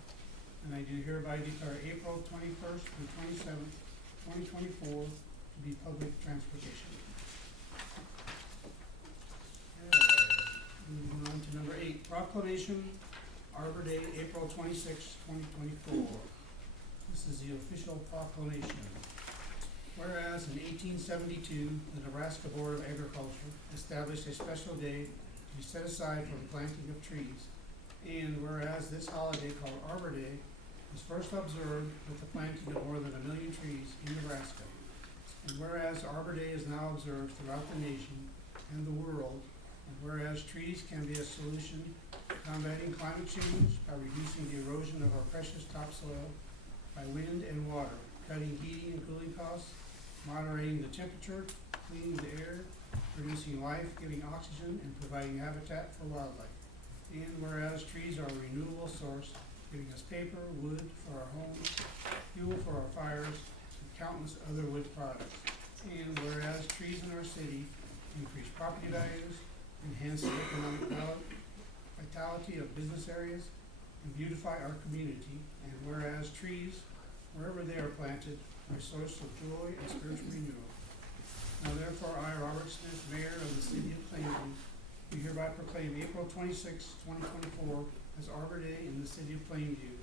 and I do hereby declare April 21st through 27th, 2024 to be public transportation. Moving on to number 8, proclamation Arbor Day, April 26, 2024. This is the official proclamation. Whereas in 1872, the Nebraska Board of Agriculture established a special day to be set aside for the planting of trees. And whereas this holiday called Arbor Day was first observed with the planting of more than 1 million trees in Nebraska. And whereas Arbor Day is now observed throughout the nation and the world, and whereas trees can be a solution to combating climate change by reducing the erosion of our precious topsoil by wind and water, cutting heating and cooling costs, moderating the temperature, cleaning the air, producing life-giving oxygen, and providing habitat for wildlife. And whereas trees are a renewable source, giving us paper, wood for our homes, fuel for our fires, and countless other wood products. And whereas trees in our city increase property values, enhance the economic vitality of business areas, and beautify our community. And whereas trees, wherever they are planted, are a source of joy and spiritual renewal. Now therefore, I, Robert Smith, Mayor of the City of Plainview, do hereby proclaim April 26, 2024 as Arbor Day in the City of Plainview.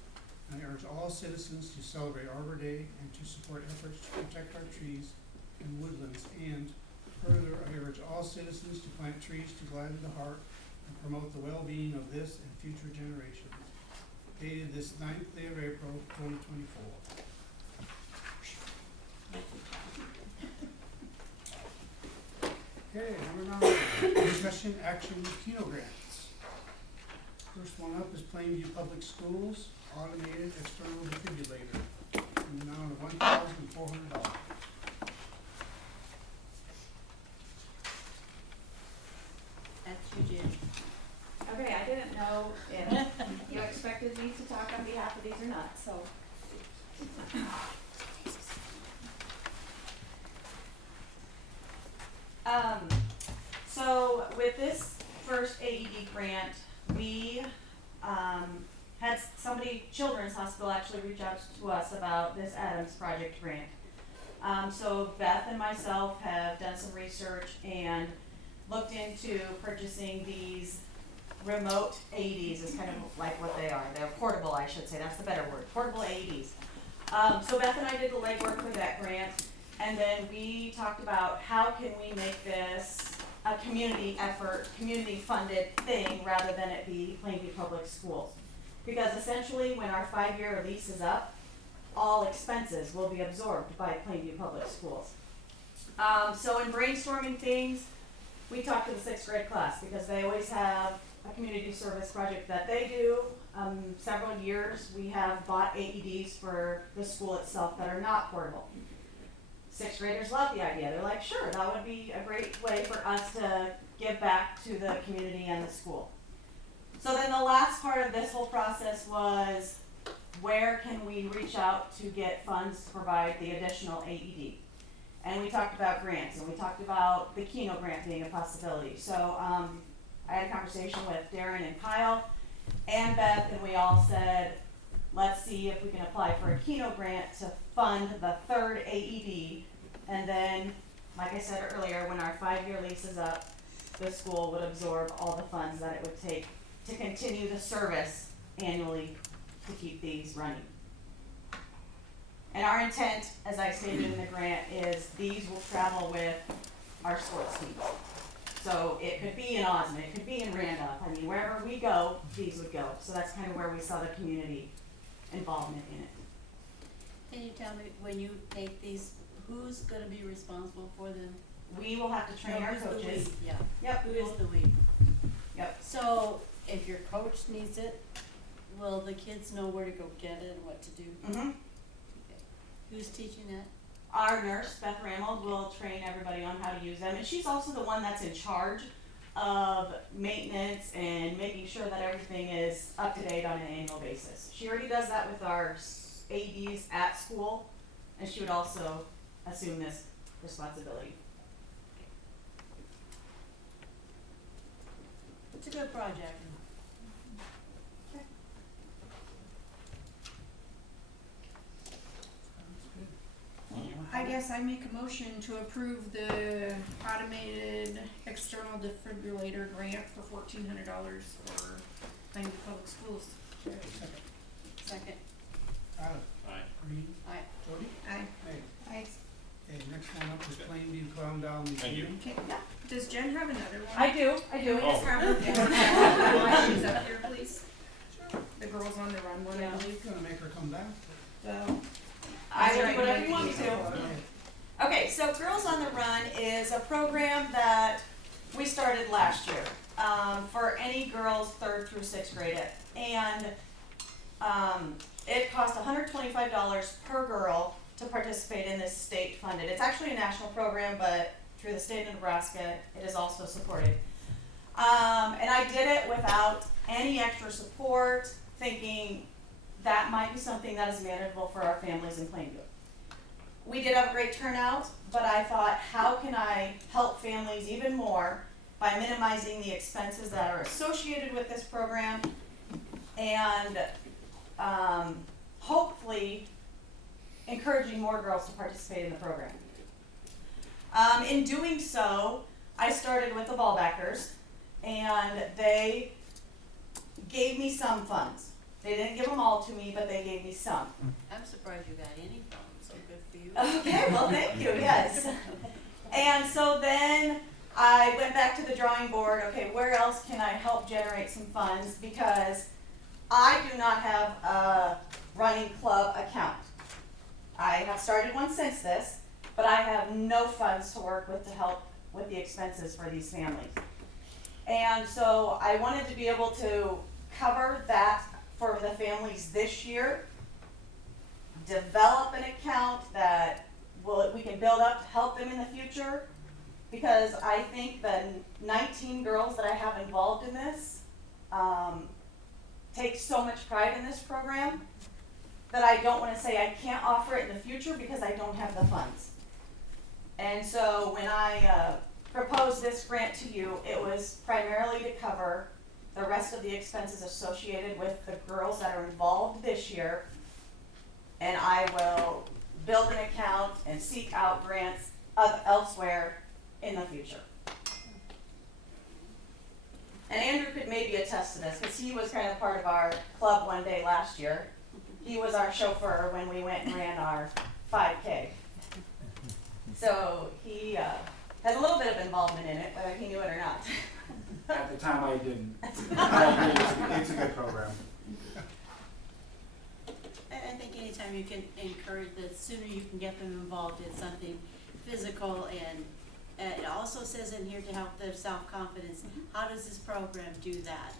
And I urge all citizens to celebrate Arbor Day and to support efforts to protect our trees and woodlands. And further, I urge all citizens to plant trees to gladden the heart and promote the well-being of this and future generations. Dated this 9th day of April, 2024. Okay, number 9, discussion action Keno grants. First one up is Plainview Public Schools automated external defibrillator in the amount of $1,400. That's you, Jim. Okay, I didn't know if you expected me to talk on behalf of these or not, so. So with this first AED grant, we, had somebody, Children's Hospital actually reach out to us about this Adams Project grant. So Beth and myself have done some research and looked into purchasing these remote AEDs, is kind of like what they are. They're portable, I should say, that's the better word, portable AEDs. So Beth and I did the legwork for that grant, and then we talked about how can we make this a community effort, community funded thing, rather than it be Plainview Public Schools. Because essentially, when our 5-year lease is up, all expenses will be absorbed by Plainview Public Schools. So in brainstorming things, we talked to the 6th grade class because they always have a community service project that they do. Several years we have bought AEDs for the school itself that are not portable. 6th graders love the idea. They're like, sure, that would be a great way for us to give back to the community and the school. So then the last part of this whole process was, where can we reach out to get funds to provide the additional AED? And we talked about grants, and we talked about the Keno grant being a possibility. So I had a conversation with Darren and Kyle and Beth, and we all said, let's see if we can apply for a Keno grant to fund the 3rd AED. And then, like I said earlier, when our 5-year lease is up, the school would absorb all the funds that it would take to continue the service annually to keep these running. And our intent, as I stated in the grant, is these will travel with our sports teams. So it could be in Osmond, it could be in Randolph. I mean, wherever we go, these would go. So that's kind of where we saw the community involvement in it. Can you tell me, when you take these, who's gonna be responsible for them? We will have to train our Who's the coaches. we? Yeah. Yep, Who is the we? Yep. So if your coach needs it, will the kids know where to go get it and what to do? Mm-hmm. Who's teaching that? Our nurse, Beth Ramold, will train everybody on how to use them, and she's also the one that's in charge of maintenance and making sure that everything is up to date on an annual basis. She already does that with our AEDs at school, and she would also assume this responsibility. It's a good project. I guess I make a motion to approve the automated external defibrillator grant for $1,400 for Plainview Public Schools. Okay, second. Second. Tyler. Aye. Green. Aye. Jody. Aye. Hey. I, Okay, next one up is Plainview Clown Down Thank you. Museum. Okay, does Jen have another one? I do. Can we just have her while she's up here, please? The Girls on the Run one, I believe. Gonna make her come back. Well, I will Right. do whatever you want me to. Okay, so Girls on the Run is a program that we started last year, for any girls 3rd through 6th grade. And, it costs $125 per girl to participate in this state funded. It's actually a national program, but through the state of Nebraska, it is also supported. And I did it without any extra support, thinking that might be something that is manageable for our families in Plainview. We did have a great turnout, but I thought, how can I help families even more by minimizing the expenses that are associated with this program and hopefully encouraging more girls to participate in the program. In doing so, I started with the ballbackers, and they gave me some funds. They didn't give them all to me, but they gave me some. I'm surprised you got any funds, so good for you. Okay, well, thank you, yes. And so then I went back to the drawing board, okay, where else can I help generate some funds? Because I do not have a running club account. I have started one since this, but I have no funds to work with to help with the expenses for these families. And so I wanted to be able to cover that for the families this year, develop an account that we can build up to help them in the future, because I think the 19 girls that I have involved in this take so much pride in this program that I don't want to say I can't offer it in the future because I don't have the funds. And so when I proposed this grant to you, it was primarily to cover the rest of the expenses associated with the girls that are involved this year. And I will build an account and seek out grants elsewhere in the future. And Andrew could maybe attest to this, because he was kind of part of our club one day last year. He was our chauffeur when we went and ran our 5K. So he has a little bit of involvement in it, whether he knew it or not. At the time, I didn't. It's a good program. I think anytime you can encourage, the sooner you can get them involved in something physical, and it also says in here to help their self-confidence. How does this program do that?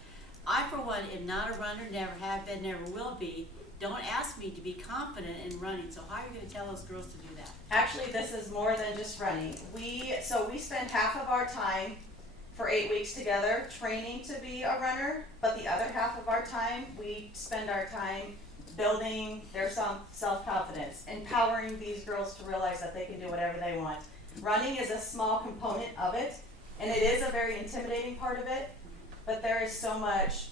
I, for one, am not a runner, never have been, never will be. Don't ask me to be confident in running, so how are you gonna tell those girls to do that? Actually, this is more than just running. We spend half of our time for 8 weeks together training to be a runner, but the other half of our time, we spend our time building their self-confidence, empowering these girls to realize that they can do whatever they want. Running is a small component of it, and it is a very intimidating part of it, but there is so much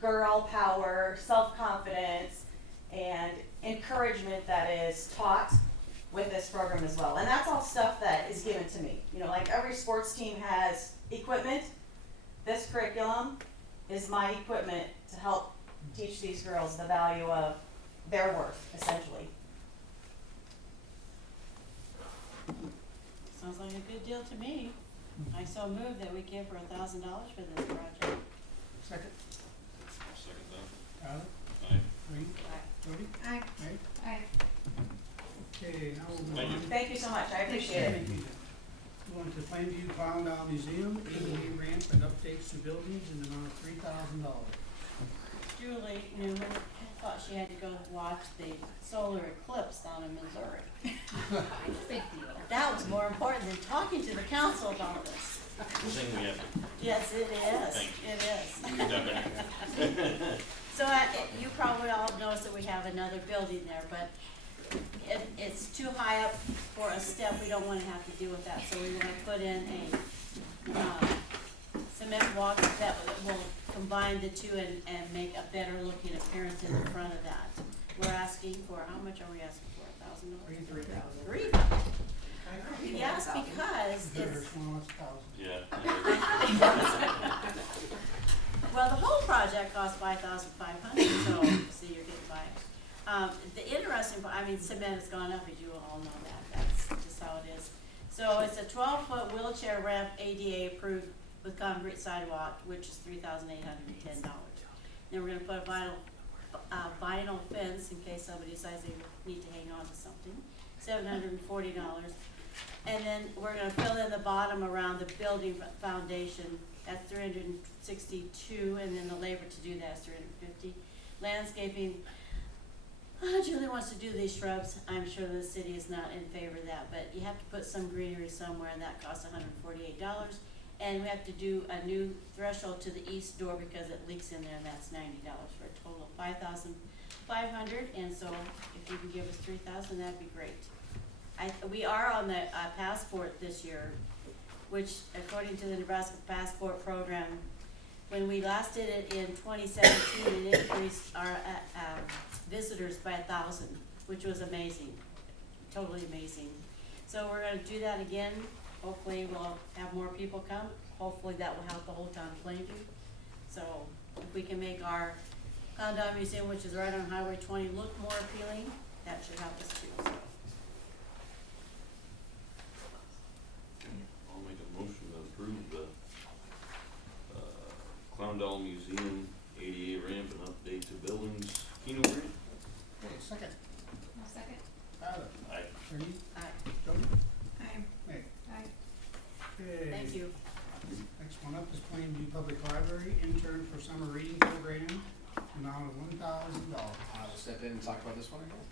girl power, self-confidence, and encouragement that is taught with this program as well. And that's all stuff that is given to me. You know, like every sports team has equipment. This curriculum is my equipment to help teach these girls the value of their work, essentially. Sounds like a good deal to me. I so move that we give her $1,000 for this project. Second, Second that. Alec, Aye. Green, Jody, Aye. Meg. Aye. Okay, now we'll move Thank you. on. Thank you so much, I appreciate it. Thank you. Going to Plainview Clown Down Museum, ADA ramp and updates to buildings in the amount of $3,000. Julie Newman thought she had to go watch the solar eclipse down in Missouri. Big deal. That was more important than talking to the council about this. Sing we have. Yes, it is. Thank It is. You've done better. So you probably all noticed that we have another building there, but it's too high up for a step. We don't wanna have to deal with that, so we're gonna put in a cement walk that will combine the two and make a better looking appearance in the front of that. We're asking for, how much are we asking for, $1,000? $3,000. Yes, because There's it's, one less thousand. Yeah. well, the whole project cost $5,500, so you're getting by. The interesting part, I mean, cement has gone up, as you all know that. how it is. So it's a 12-foot wheelchair ramp, ADA approved with concrete sidewalk, which is $3,810. Then we're gonna put a vinyl fence in case somebody decides they need to hang on to something, $740. And then we're gonna fill in the bottom around the building foundation, that's $362, and then the labor to do that is $350. Landscaping, Julie wants to do these shrubs. I'm sure the city is not in favor of that, but you have to put some greenery somewhere, and that costs $148. And we have to do a new threshold to the east door because it leaks in there, and that's $90 for a total of $5,500. And so if you can give us $3,000, that'd be great. We are on the passport this year, which according to the Nebraska Passport Program, when we last did it in 2017, it increased our visitors by 1,000, which was amazing, totally amazing. So we're gonna do that again. Hopefully we'll have more people come. Hopefully that will help the whole town of Plainview. So if we can make our Condon Museum, which is right on Highway 20, look more appealing, that should help us too, so. I'll make a motion to approve the, Clowndell Museum ADA ramp and update to buildings, Keno grant. Okay, second. Second. Tyler. Aye. Ernie. Aye. Jody. Aye. Meg. Aye. Okay. Thank you. Next one up is Plainview Public Library intern for summer reading program, amount of $1,000. I will step in and talk about this one again,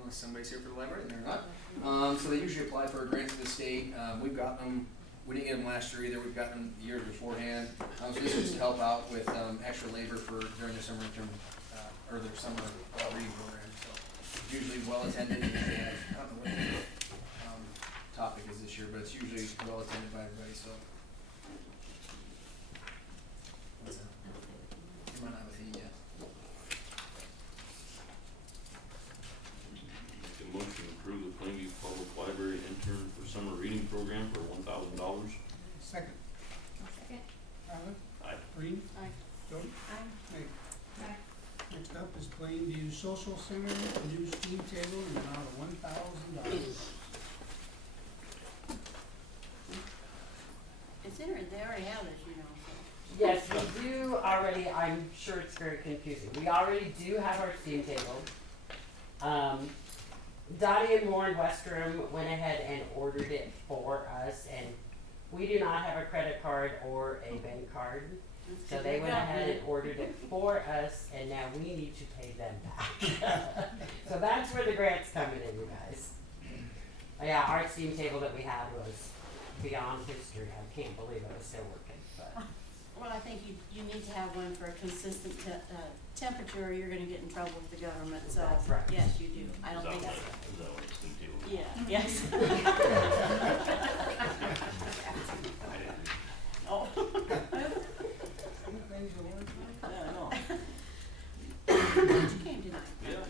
unless somebody's here for the library, and they're not. So they usually apply for a grant to the state. We've gotten them, we didn't get them last year either, we've gotten them the years beforehand. So this is to help out with extra labor for during the summer term, or their summer reading program. So it's usually well attended. They have, I don't know what the topic is this year, but it's usually well attended by everybody. So. What's that? You might not have a feed yet. Make a motion to approve the Plainview Public Library intern for summer reading program for $1,000. Second. Second. Tyler. Aye. Green. Aye. Jody. Aye. Meg. Aye. Next up is Plainview Social Center, a new steam table, in the amount of $1,000. It's in, they already have it, you know, so. Yes, we do already, I'm sure it's very confusing. We already do have our steam table. Dottie and Lauren Westrom went ahead and ordered it for us, and we do not have a credit card or a bank card. So they went ahead and ordered it for us, and now we need to pay them back. So that's where the grant's coming in, you guys. Yeah, our steam table that we had was beyond history. I can't believe it was still working, but. Well, I think you need to have one for a consistent temperature, or you're gonna get in trouble with the government, so. That's right. Yes, you do. I Is don't that think what, that's. is that what it's into? Yeah, yes. I didn't. Oh. Things are working. Yeah, I know. You came tonight. Yeah.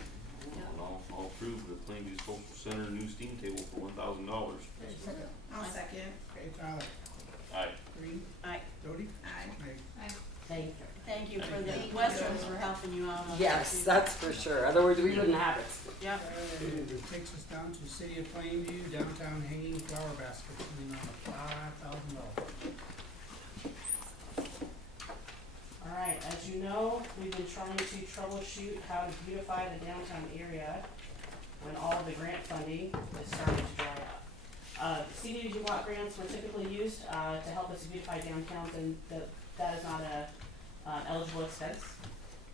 Well, I'll approve the Plainview Social Center new steam table for $1,000. Okay, second. I'll second. Okay, Tyler. Aye. Green. Aye. Jody. Aye. Meg. Aye. Thank you. Thank you for the Westerns for helping you out on that. Yes, that's for sure. Otherwise, we wouldn't have it. Yep. Okay, it takes us down to City of Plainview, downtown hanging flower baskets, in the amount of $5,000. Alright, as you know, we've been trying to troubleshoot how to beautify the downtown area when all the grant funding is starting to dry up. CDBG block grants were typically used to help us beautify downtowns, and that is not a eligible expense.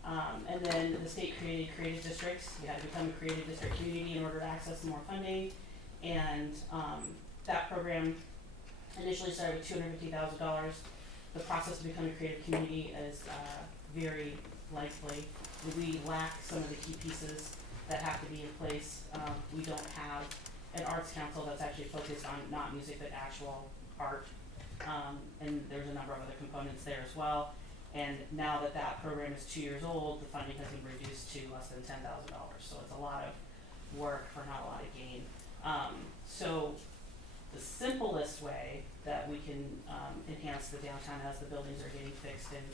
And then the state created creative districts. You had to become a creative district community in order to access more funding. And that program initially started with $250,000. The process of becoming a creative community is very lengthy. We lack some of the key pieces that have to be in place. We don't have an arts council that's actually focused on not music but actual art. And there's a number of other components there as well. And now that that program is 2 years old, the funding has been reduced to less than $10,000. So it's a lot of work for not a lot of gain. So the simplest way that we can enhance the downtown as the buildings are getting fixed and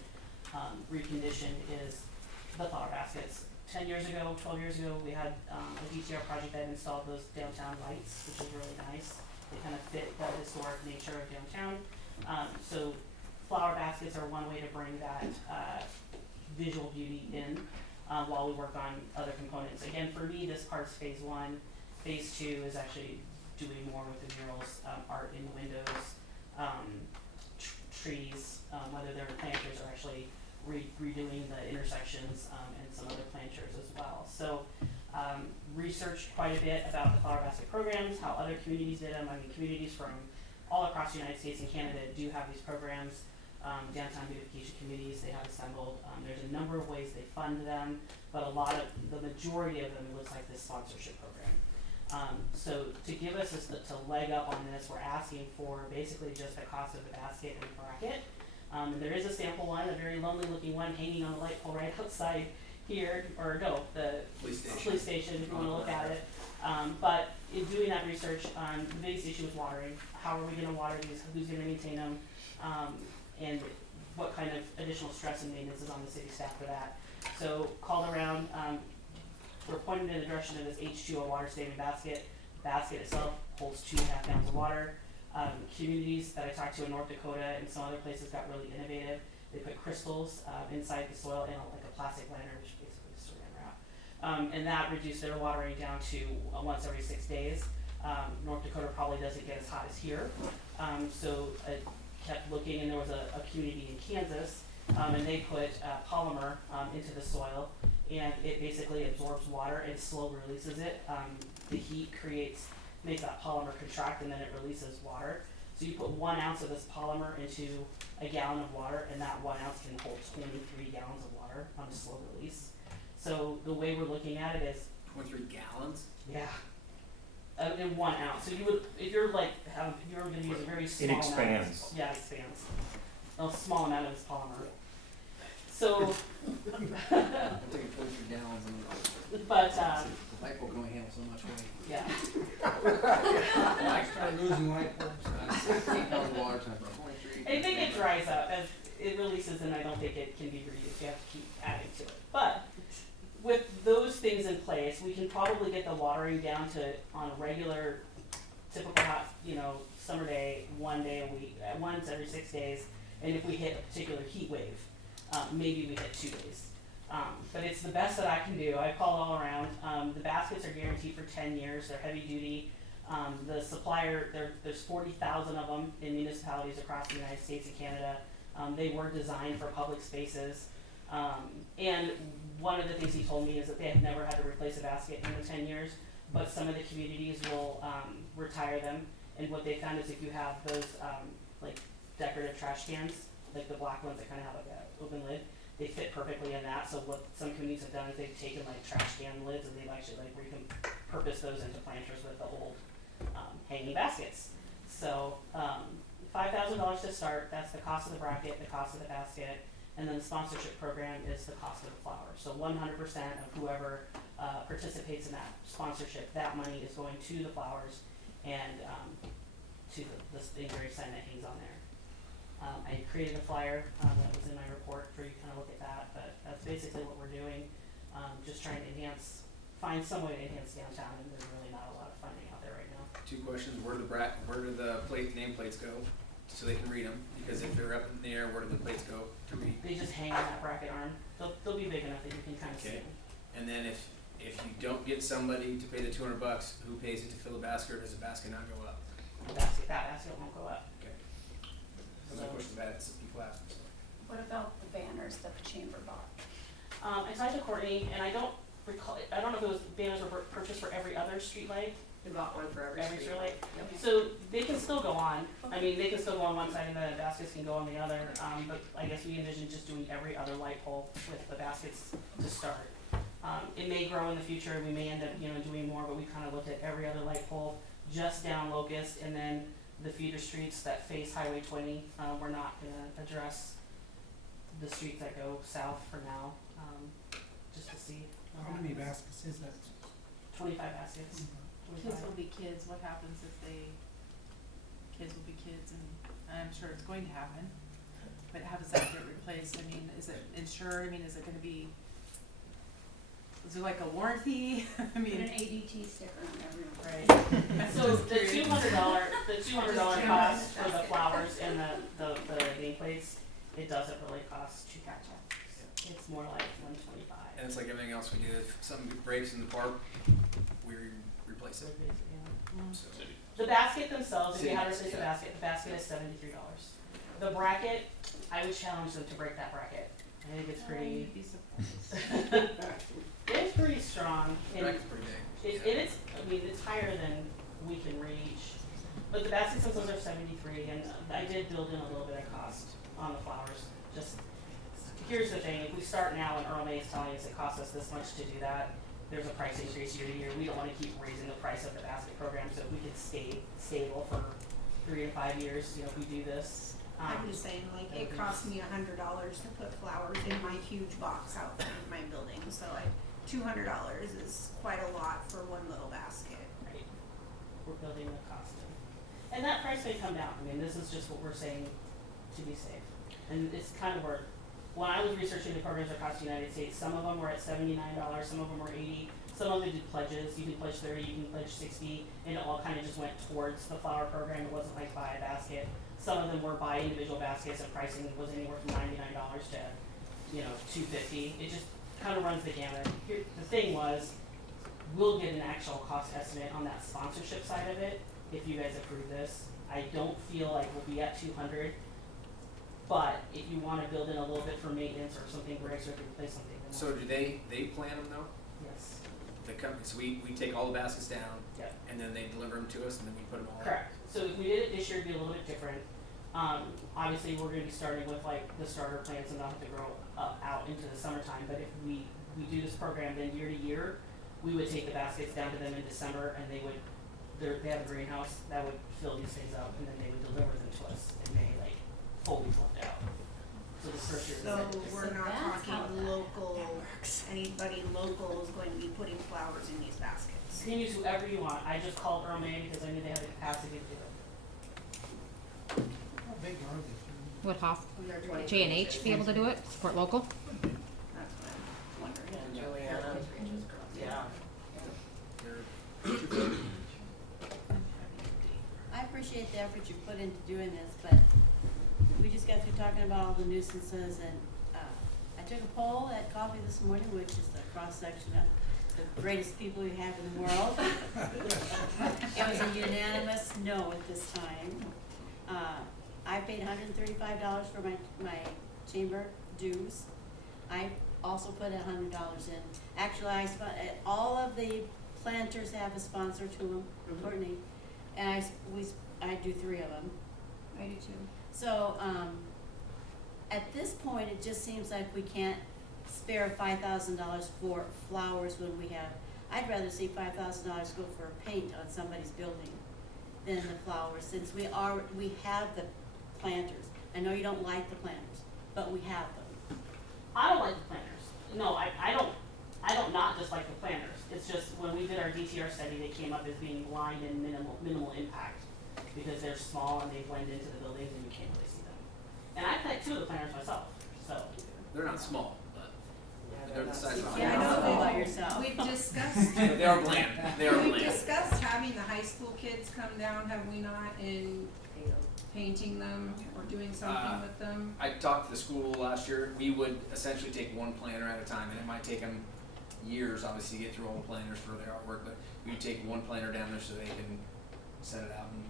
reconditioned is the flower baskets. 10 years ago, 12 years ago, we had a DTR project that installed those downtown lights, which was really nice. They kind of fit the historic nature of downtown. So flower baskets are one way to bring that visual beauty in while we work on other components. Again, for me, this part's phase 1. Phase 2 is actually doing more with the murals, art in the windows, trees, whether they're planters or actually redoing the intersections and some other planters as well. So researched quite a bit about the flower basket programs, how other communities did them. I mean, communities from all across the United States and Canada do have these programs. Downtown beautification committees they have assembled. There's a number of ways they fund them, but the majority of them looks like this sponsorship program. So to give us to leg up on this, we're asking for basically just the cost of the basket and bracket. And there is a sample one, a very lonely looking one hanging on the light pole right outside here, or no, the police station if you want to look at it. But in doing that research, the biggest issue is watering. How are we going to water these? Who's going to maintain them? And what kind of additional stress and maintenance is on the city staff for that? So called around, we're pointed in the direction of this H2O water saving basket. The basket itself holds 2.5 pounds of water. Communities that I talked to in North Dakota and some other places got really innovative. They put crystals inside the soil in like a plastic lantern, which basically is saran wrap. And that reduced their watering down to once every 6 days. North Dakota probably doesn't get as hot as here. So I kept looking, and there was a community in Kansas, and they put polymer into the soil, and it basically absorbs water and slow releases it. The heat makes that polymer contract, and then it releases water. So you put 1 ounce of this polymer into a gallon of water, and that 1 ounce can hold 23 gallons of water on a slow release. So the way we're looking at it is 23 gallons? yeah. In 1 ounce. So you would, if you're going to use a very small amount. expands. Yeah, it expands. A small amount of this polymer. So, I'm taking 23 gallons and but the light bulb can only handle so much weight. yeah. Mike's trying to lose some light bulbs. 16 pounds of water times 23. I think it dries up as it releases, and I don't think it can be reused. You have to keep adding to it. But with those things in place, we can probably get the watering down to on a regular, typical hot, summer day, 1 day a week, once every 6 days. And if we hit a particular heat wave, maybe we hit 2 days. But it's the best that I can do. I call all around. The baskets are guaranteed for 10 years. They're heavy duty. The supplier, there's 40,000 of them in municipalities across the United States and Canada. They were designed for public spaces. And one of the things he told me is that they have never had to replace a basket in the 10 years, but some of the communities will retire them. And what they found is if you have those like decorative trash cans, like the black ones that kind of have like an open lid, they fit perfectly in that. So what some communities have done is they've taken like trash can lids and they've actually like repurposed those into planters with the old hanging baskets. So $5,000 to start. That's the cost of the bracket, the cost of the basket. And then the sponsorship program is the cost of the flower. So 100% of whoever participates in that sponsorship, that money is going to the flowers and to the engraved sign that hangs on there. I created a flyer that was in my report for you to kind of look at that, but that's basically what we're doing. Just trying to find some way to enhance downtown, and there's really not a lot of funding out there right now. 2 questions. Where do the nameplates go? So they can read them, because if they're up in the air, where do the plates go to read? They just hang on that bracket arm. They'll be big enough that you can kind of see Okay. them. And then if you don't get somebody to pay the $200, who pays it to fill the basket, or does the basket not go up? That basket won't go up. Okay. Those are questions that people ask. So. What about the banners that the chamber bought? I talked to Courtney, and I don't recall. I don't know if it was banners were purchased for every other street light. We bought one for every Street light. Yep. So they can still go on. I mean, they can still go on one side, and the baskets can go on the other. But I guess we envision just doing every other light pole with the baskets to start. It may grow in the future. We may end up, doing more. But we kind of looked at every other light pole just down Locust, and then the feeder streets that face Highway 20. We're not going to address the streets that go south for now, just to see. How many baskets is that? 25 baskets. 25. Kids will be kids. What happens if kids will be kids, and I'm sure it's going to happen. But how does that get replaced? I mean, is it insured? I mean, is it going to be Is there like a warranty? I Put mean, an ADT sticker on every one. Right. So the $200 cost for the flowers and the nameplates, it doesn't really cost to catch up. It's more like $125. And it's like everything else we do. If something breaks in the park, we replace it. So, The basket themselves, if you City, had to replace yeah. the basket is $73. The bracket, I would challenge them to break that bracket. I think it's pretty, you'd be surprised. it's pretty strong. And Bracket's pretty big. it's, I mean, it's higher than we can reach. But the baskets themselves are 73, and I did build in a little bit of cost on the flowers. Just, here's the thing, if we start now and Earl May is telling us it costs us this much to do that, there's a price increase year to year. We don't wanna keep raising the price of the basket program, so if we could stay stable for 3 to 5 years, you know, if we do this. I'm just saying, like, it costs me $100 to put flowers in my huge box out front of my building, so like, $200 is quite a lot for one little basket. Right, we're building the cost in. And that price may come down, I mean, this is just what we're saying to be safe. And it's kind of where, when I was researching the programs across the United States, some of them were at $79, some of them were $80, some of them did pledges, you can pledge 30, you can pledge 60, and it all kind of just went towards the flower program, it wasn't like buy a basket. Some of them were buy individual baskets and pricing was anywhere from $99 to, you know, $250. It just kind of runs the gamut. Here, the thing was, we'll get an actual cost estimate on that sponsorship side of it if you guys approve this. I don't feel like we'll be at 200, but if you want to build in a little bit for maintenance or something breaks or if you replace something. Then So do they plant them though? yes, The company, so we take all the baskets down, yep. and then they deliver them to us, and then we put them all. Correct. So if we did it this year, it'd be a little bit different. Obviously, we're gonna be starting with like the starter plants and they'll have to grow out into the summertime. But if we do this program, then year to year, we would take the baskets down to them in December and they have a greenhouse that would fill these things up and then they would deliver them to us in May, like fully plucked out. So this first year. So is we're not that's how talking that local, anybody local is going to be putting flowers in these baskets. You can use whoever you want. I just called Earl May because I knew they had the capacity to do it. How big are they? Would Hoff, J&H be able to do it, support local? That's what I'm wondering. Juliana. Yeah. I appreciate the effort you put into doing this, but we just got through talking about all the nuisances and, I took a poll at coffee this morning, which is the cross-section of the greatest people you have in the world. It was a unanimous no at this time. I paid $135 for my chamber dues. I also put $100 in. Actually, all of the planters have a sponsor to them, Courtney, and I do 3 of them. I do too. So, at this point, it just seems like we can't spare $5,000 for flowers when we have, I'd rather see $5,000 go for paint on somebody's building than the flowers, since we have the planters. I know you don't like the planters, but we have them. I don't like the planters. No, I don't not dislike the planters. It's just when we did our DTR study, they came up as being blind and minimal impact because they're small and they blend into the buildings and you can't really see them. And I plant 2 of the planters myself, so. They're not small, but they're the size of. Yeah, I know all by yourself. We've discussed, They are bland. They are we've bland. discussed having the high school kids come down, have we not, and painting them or doing something with them? I talked to the school last year. We would essentially take one planter at a time, and it might take them years, obviously, to get through all the planters for their artwork. But we would take one planter down there so they can set it out and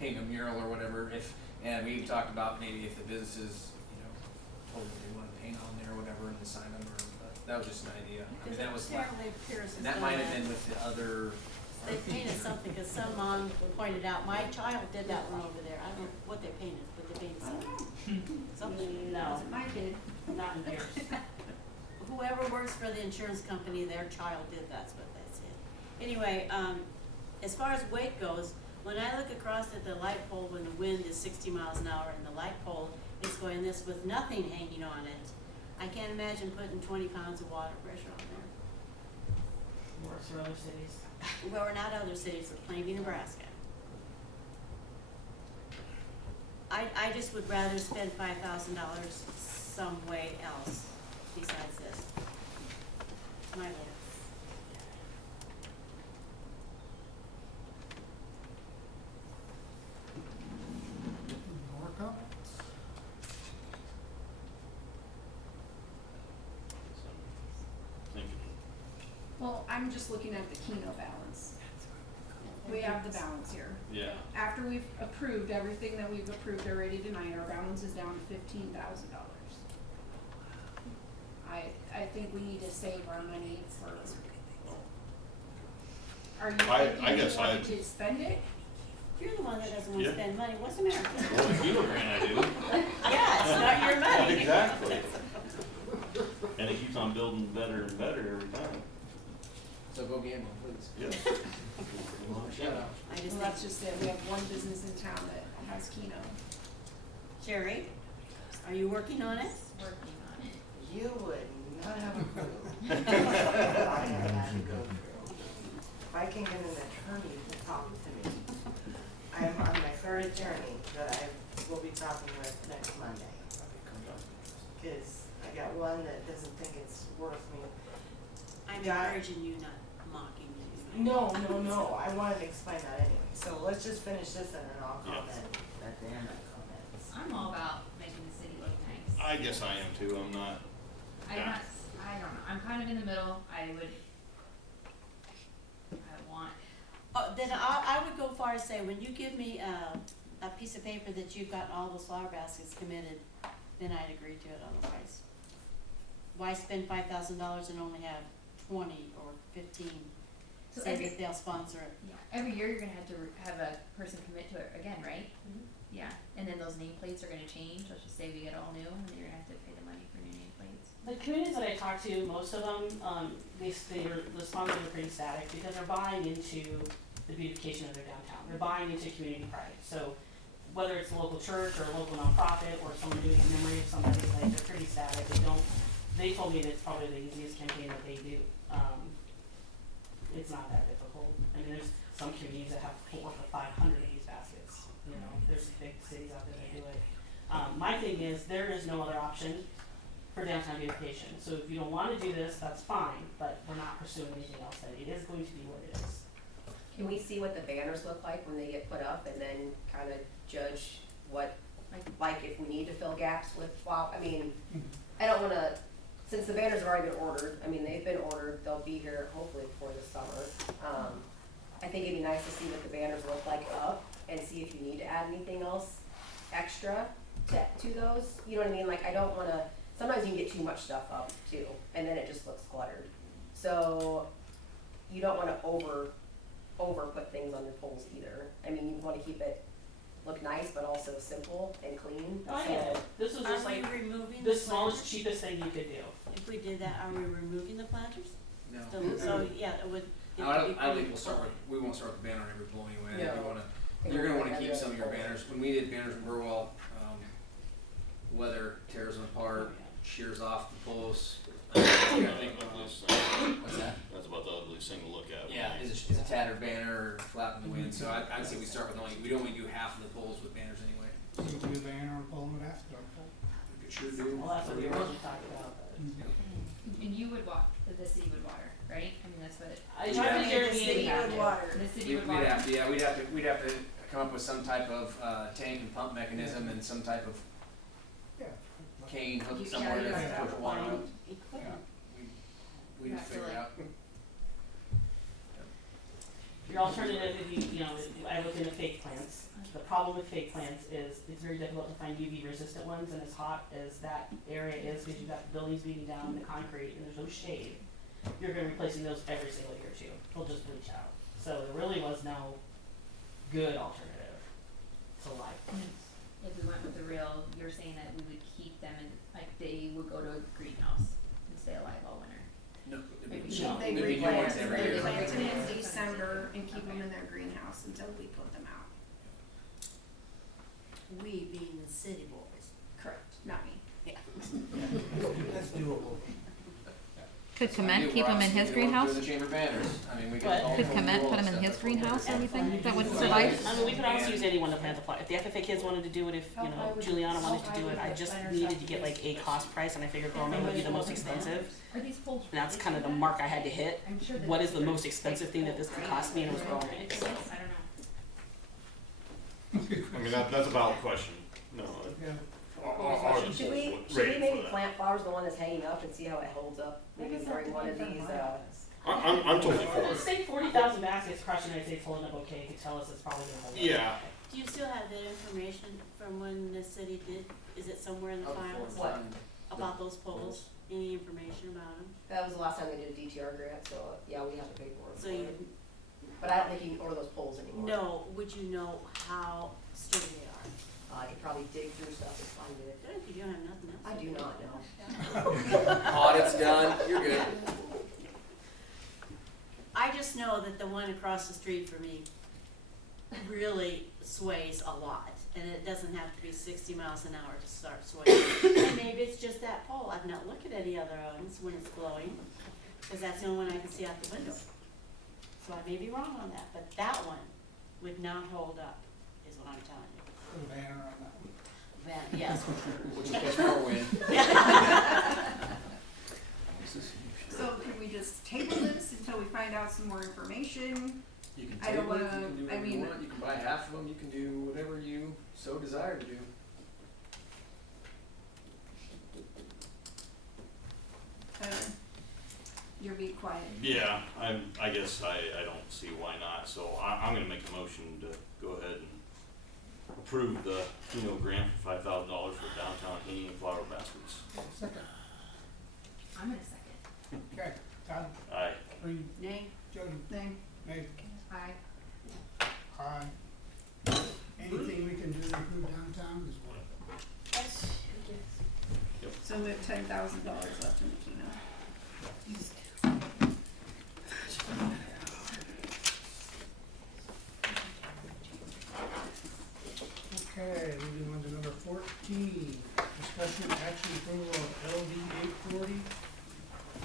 paint a mural or whatever. And we even talked about maybe if the businesses, told them they want to paint on there or whatever and sign them. But that was just an idea. I mean, that was Apparently Pierce has and that done might have been with the other. They painted something, because some mom pointed out, my child did that one over there. I don't know what they painted, but they painted something. Something. No, My kid. not in Pierce. Whoever works for the insurance company, their child did, that's what they said. Anyway, as far as weight goes, when I look across at the light pole when the wind is 60 miles an hour and the light pole is going this with nothing hanging on it, I can't imagine putting 20 pounds of water pressure on there. Works for other cities. Well, we're not other cities, we're Plainview, Nebraska. I just would rather spend $5,000 some way else besides this. my list. More comments? So, thinking, Well, I'm just looking at the Keno balance. We have the balance here. yeah, After we've approved everything that we've approved already tonight, our balance is down to $15,000. I think we need to save our money for. Are you I thinking you guess want to spend it? You're the one that doesn't wanna Yeah. spend money, what's the matter? well, if you grant I do. Yeah, it's not your money. Exactly. And it keeps on building better and better every time. So go gambling, please. Yes. Shut up. I just Well, think, that's just it. We have one business in town that has Keno. Sherry, are you working on it? Working on it. You would not have a clue. I have had to go through. If I can get an attorney to talk to me, I'm my third attorney that I will be talking with next Monday. Cause I got one that doesn't think it's worth me. I'm Yeah. encouraging you, not mocking you. No, I wanted to explain that anyway, so let's just finish this and then I'll Yeah. comment at the end of comments. I'm all about making the city look nice. I guess I am too, I'm not, I don't know, I'm kind of in the middle, I want, Then I would go far as say, when you give me a piece of paper that you've got all those flower baskets committed, then I'd agree to it on the price. Why spend $5,000 and only have 20 or 15? So Say every- that they'll sponsor it. yeah, every year you're gonna have to have a person commit to it again, right? Mhm. Yeah, and then those nameplates are gonna change, let's just say we get all new, and then you're gonna have to pay the money for new nameplates. The communities that I talked to, most of them, the sponsors are pretty static because they're buying into the beautification of their downtown. They're buying into community pride. So whether it's a local church or a local nonprofit or someone doing a memory of somebody, like they're pretty static. They told me that it's probably the easiest campaign that they do. It's not that difficult. I mean, there's some communities that have 400 to 500 of these baskets. You know, there's big cities out there that do it. My thing is, there is no other option for downtown beautification. So if you don't wanna do this, that's fine, but we're not pursuing anything else, that it is going to be what it is. Can we see what the banners look like when they get put up and then kind of judge what, like if we need to fill gaps with, I mean, I don't wanna, since the banners have already been ordered, I mean, they've been ordered, they'll be here hopefully before the summer. I think it'd be nice to see what the banners look like up and see if you need to add anything else extra to those, you know what I mean? Like, I don't wanna, sometimes you can get too much stuff up too, and then it just looks cluttered. So, you don't wanna over put things on your poles either. I mean, you wanna keep it look nice, but also simple and clean. Oh, I get it. This was just Are we like removing the the smallest, planters? cheapest thing you could do. If we did that, are we removing the planters? No. Still, so, yeah, it would. it I would don't, be I don't think pretty we'll start full. with, we won't start with the banner on every pole anyway. I think No. we wanna, you're gonna wanna keep some of your banners. When we did banners in Burwell, weather tears them apart, shears off the posts. I think, ugliest thing. what's that? That's about the ugliest thing to look at. Yeah, is a tattered banner or flapping in the wind, so I'd say we start with only, we'd only do half of the poles with banners anyway. So you can do a banner and pull them with asphalt. We could sure do. Well, that's what we originally talked about, but. And you would the city would water, right? I mean, that's what, I tried to hear The me city in would water. the city We'd would water. have to, yeah, we'd have to come up with some type of, tank and pump mechanism and some type of Yeah. cane You hooked somewhere carry to that push water Find up. equipment. We'd You have to, figure it like- out. Your alternative, if you know, I looked into fake plants. The problem with fake plants is it's very difficult to find UV resistant ones, and as hot as that area is, because you've got the buildings beating down the concrete and there's no shade, you're gonna be replacing those every single year too. They'll just bleach out. So there really was no good alternative to live plants. If we went with the real, you're saying that we would keep them in, like, they would go to a greenhouse and stay alive all winter. No, Maybe No. They Maybe new ones replant, every they year. plant them in December and keep them in their greenhouse until we put them out. We being the city boys. Correct, not me. Yeah. That's doable. Could That's Clement what keep we're him in obviously his going greenhouse? through the chamber banners. I mean, we What? can all Could go Clement through all put him that in his stuff. greenhouse or anything? That would I suffice? mean, we could also use anyone to plant the flower. If the FFA kids wanted to do it, if, you know, Juliana wanted to do it, I just needed to get like a cost price, and I figured Gourmet would be the most expensive. Are these poles? And that's kind of the mark I had to hit. I'm sure that What is the most expensive thing that this could cost me, and it was Gourmet, so. I don't know. I mean, that's a valid question. No, Yeah. Should we maybe plant flowers, the one that's hanging up, and see how it holds up, maybe during one of these, I'm totally for Let's it. say 40,000 baskets crushed in the United States holding a bouquet could tell us it's probably gonna hold up. Yeah. Do you still have that information from when the city did, is it somewhere in the files? What? About those poles? Any information about them? That was the last time they did a DTR grant, so, yeah, we have to pay for it. So you, But I don't think you can order those poles anymore. no, would you know how sturdy they are? I could probably dig through stuff and find it. Good, you don't have nothing else. I do not know. Audit's done, you're good. I just know that the one across the street for me really sways a lot, and it doesn't have to be 60 miles an hour to start swaying. And maybe it's just that pole. I've not looked at any other ones when it's blowing, because that's the only one I can see out the window. So I may be wrong on that, but that one would not hold up, is what I'm telling you. Put a banner on that one. Then, yes, for sure. Which will catch more wind. So can we just table this until we find out some more information? You can I don't table it, you wanna- can do I whatever you mean- want, you can buy half of them, you can do whatever you so desire to do. You're being quiet. Yeah, I guess I don't see why not, so I'm gonna make a motion to go ahead and approve the, grant for $5,000 for downtown hanging and flower baskets. Second. I'm gonna second. Okay, Todd, Aye. Reed, Nay? Jody, Thing. Nate, Aye. aye. Anything we can do to improve downtown is worth it. So we have $10,000 left in the keynote. Okay, moving on to number 14, discussion and action approval of LD 840.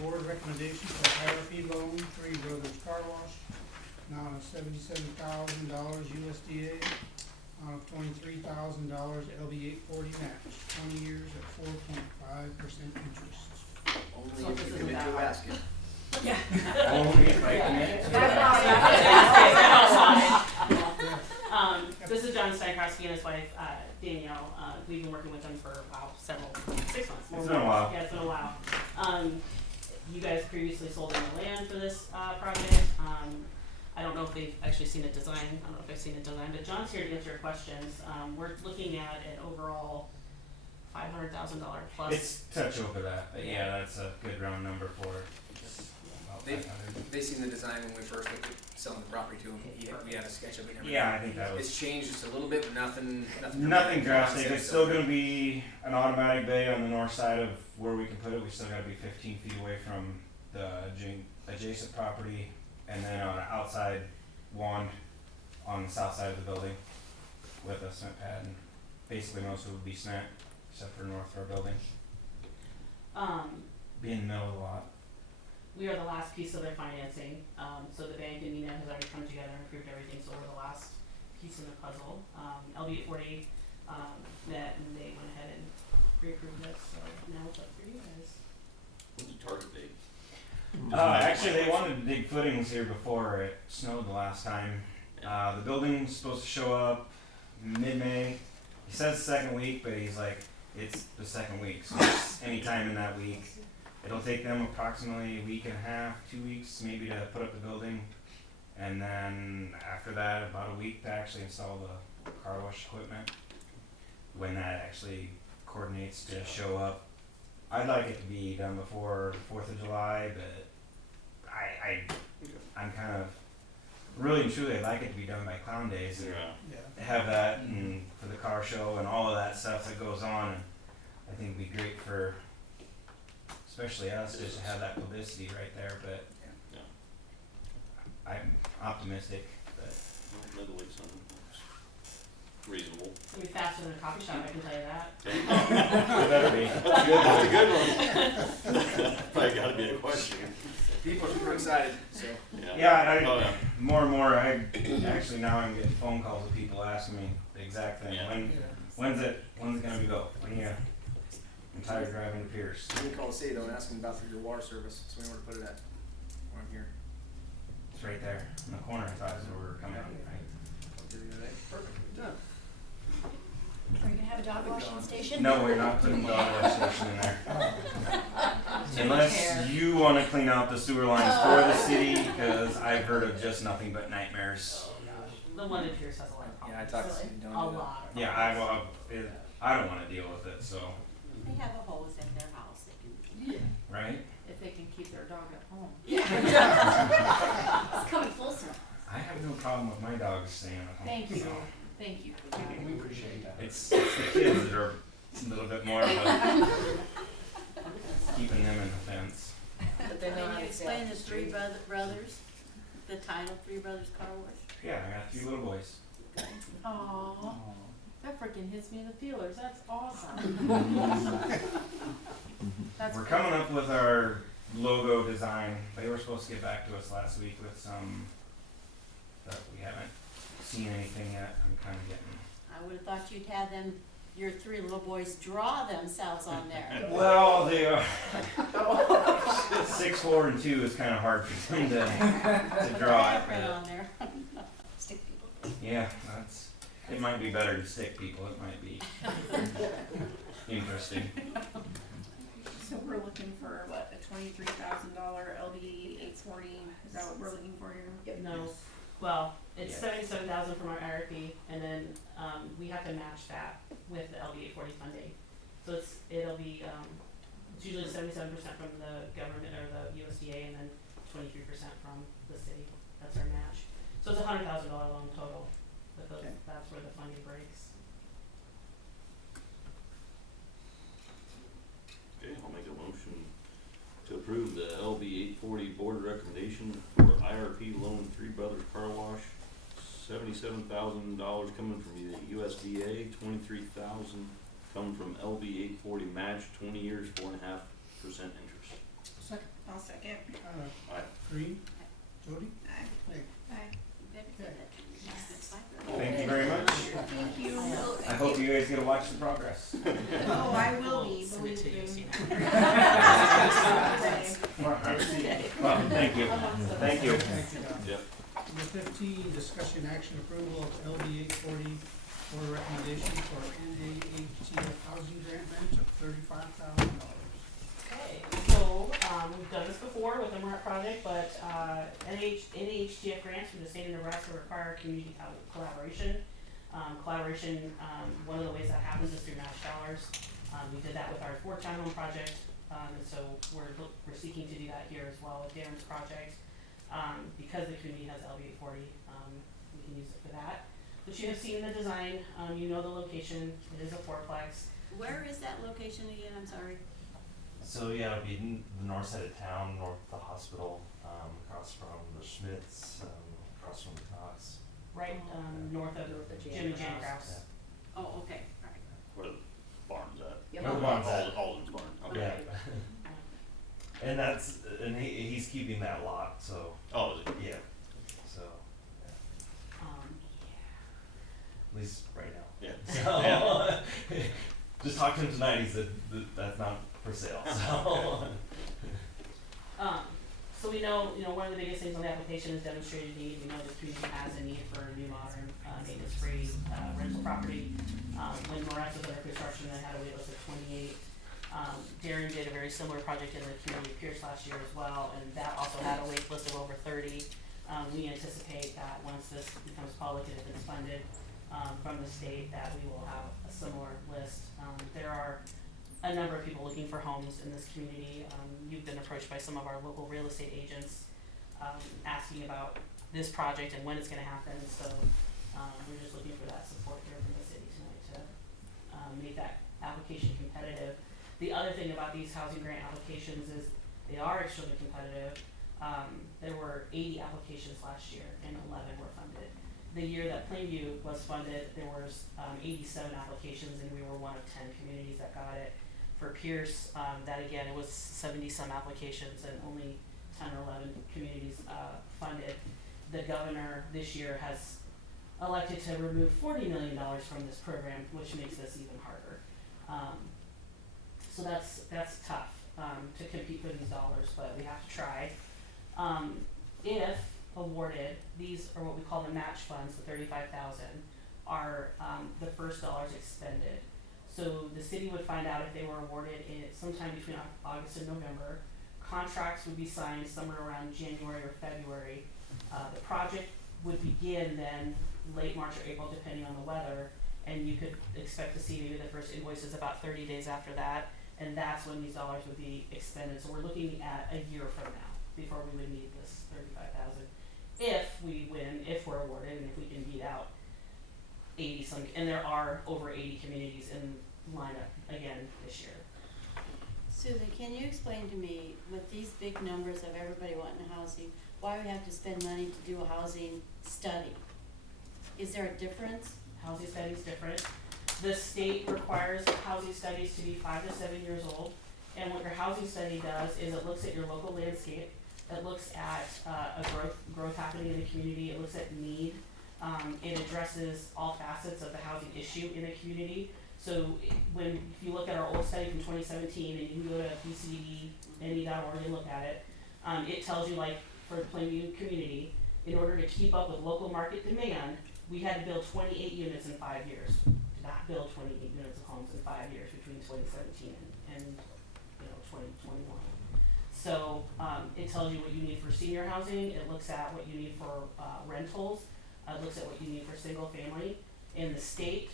Board recommendation for IRP loan, Three Brothers Car Wash, amount of $77,000 USDA, amount of $23,000 LD 840 match, 20 years at 4.5% interest. Only So if this you isn't commit that to hard. asking. Only if I commit to This is John Stankowski and his wife, Danielle. We've been working with them for, 6 months. It's been a while. Yeah, it's been a while. You guys previously sold them the land for this, project. I don't know if they've actually seen a design. I don't know if I've seen a design, but John's here to answer your questions. We're looking at an overall $500,000 plus. It's touch over that, but yeah, that's a good round number for it. It's about They, 500. they seen the design when we first looked at selling the property to them, we had a sketch of it and everything. Yeah, I think that was It's changed just a little bit, but nothing nothing drastic. Concept, It's still gonna be an automatic bay on the north side of where we can put it. We still gotta be 15 feet away from the adjacent property, and then on an outside wand on the south side of the building with a cement pad, and basically most of it would be cement, except for north of our building. Be in the middle of the lot. We are the last piece of their financing, so the bank and MENA has already come together and approved everything, so we're the last piece of the puzzle. LB 840 met and they went ahead and pre-approved this, so now it's up for you guys. When's the target date? Actually, they wanted to dig footings here before it snowed the last time. The building's supposed to show up mid-May. He says the second week, but he's like, it's the second week, so it's any time in that week. It'll take them approximately a week and a half, 2 weeks maybe to put up the building. And then after that, about a week to actually install the car wash equipment. When that actually coordinates to show up. I'd like it to be done before the 4th of July, but I'm kind of, really and truly, I'd like it to be done by Clown Days. And Yeah. have that and for the car show and all of that stuff that goes on. And I think it'd be great for, especially us, just to have that publicity right there. But Yeah. I'm optimistic that Middle East, reasonable. It'll be faster than a coffee shop, I can tell you that. it better be. That's a good one. probably gotta be a question. People are super excited, so. Yeah, Oh, yeah. more and more, actually now I'm getting phone calls of people asking me the exact thing. Yeah. When's it gonna be built? I'm tired of driving to Pierce. You can call the city though and ask them about your water service, so we know where to put it at, where I'm here. It's right there in the corner. I thought is where we're coming out, right? Perfect, done. Are you gonna have a dog washing station? No, we're not putting dog wash station in there. Unless you wanna clean out the sewer lines for the city, because I've heard of just nothing but nightmares. The one in Pierce has a lot of problems. Yeah, I talked to Steve, don't A do that. lot. Yeah, I don't wanna deal with it, so, They have a hose at their house, they can. right? If they can keep their dog at home. It's coming full circle. I have no problem with my dogs staying at home. Thank you, so. thank you for that. We appreciate that. It's the kids that are a little bit more of a keeping them in the fence. But they know Can how you to stay explain off the the Three street. Brothers, the title Three Brothers Car Wash? Yeah, I got 3 little boys. Aww, that freaking hits me in the feelers, that's awesome. That's We're coming up with our logo design. They were supposed to get back to us last week with some, but we haven't seen anything yet. I'm kind of getting. I would've thought you'd have them, your 3 little boys draw themselves on there. Well, they are 6, 4, and 2 is kind of hard for them to draw it. Print but on there. Stick people. yeah, it might be better to stick people. It might be interesting. So we're looking for what, a $23,000 LD 840, is that what we're looking for here? No, well, it's Yeah. $77,000 from our IRP, and then, we have to match that with the LB 840 funding. So it'll be, it's usually 77% from the government or the USDA, and then 23% from the city. That's our match. So it's a $100,000 loan total, but Okay. that's where the funding breaks. Okay, I'll make a motion to approve the LB 840 board recommendation for IRP loan 3 Brothers Car Wash. $77,000 coming from the USDA, $23,000 coming from LB 840 match, 20 years, 4.5% interest. Second, I'll second. Aye. Green, Jody? Aye. Hey, Aye. You better get it. Thank you very much. Thank you. I hope you guys get to watch the progress. Oh, I will be, Send it believe to you, me. so you know. Well, thank you. Thank you. thank you, Don. Yep. Number 15, discussion action approval of LD 840 board recommendation for NAHTF housing grant match of $35,000. Okay, so, we've done this before with the MART project, but, NAHTF grants from the state of Nebraska require community collaboration. One of the ways that happens is through match dollars. We did that with our Fort Town Home project, and so we're seeking to do that here as well with Darren's project. Because the community has LB 840, we can use it for that. But you have seen the design, you know the location, it is a fourplex. Where is that location again, I'm sorry? So yeah, it'll be in the north side of town, north of the hospital, across from the Schmitz, across from the Cox. Right, north of Jim and Jan Kraus. Oh, okay, alright. Where the barn's at. Yep. Where the barn's at. Alden's barn. Okay. Yeah. And he's keeping that lot, so, Oh, is it? yeah, so, yeah, Um, at least right now. Yeah. So, just talked to him tonight, he said that's not for sale, so. So we know, one of the biggest things on the application is demonstrated need. We know the community has a need for a new modern, maintenance-free, rental property. When Moretz was under construction, they had a wait list of 28. Darren did a very similar project in the community of Pierce last year as well, and that also had a wait list of over 30. We anticipate that once this becomes public and if it's funded, from the state, that we will have a similar list. There are a number of people looking for homes in this community. You've been approached by some of our local real estate agents, asking about this project and when it's gonna happen, so, we're just looking for that support here from the city tonight to, make that application competitive. The other thing about these housing grant applications is they are extremely competitive. There were 80 applications last year and 11 were funded. The year that Plainview was funded, there was 87 applications and we were one of 10 communities that got it. For Pierce, that again, it was 70-some applications and only 10 or 11 communities funded. The governor this year has elected to remove $40 million from this program, which makes this even harder. So that's tough to compete for these dollars, but we have to try. If awarded, these are what we call the match funds, the $35,000, are the first dollars expended. So the city would find out if they were awarded in sometime between August and November. Contracts would be signed somewhere around January or February. The project would begin then late March or April, depending on the weather, and you could expect to see maybe the first invoices about 30 days after that, and that's when these dollars would be expended. So we're looking at a year from now before we would need this $35,000. If we win, if we're awarded, and if we can beat out 80 some, and there are over 80 communities in lineup again this year. Susan, can you explain to me, with these big numbers of everybody wanting housing, why we have to spend money to do a housing study? Is there a difference? Housing study is different. The state requires housing studies to be 5 to 7 years old, and what your housing study does is it looks at your local landscape, it looks at a growth happening in the community, it looks at need, it addresses all facets of the housing issue in a community. So if you look at our old study from 2017, and you can go to PCDNE.org and look at it, it tells you, like, for the Plainview community, in order to keep up with local market demand, we had to build 28 units in 5 years. Did not build 28 units of homes in 5 years between 2017 and 2021. So it tells you what you need for senior housing. It looks at what you need for rentals. It looks at what you need for single family. In the state,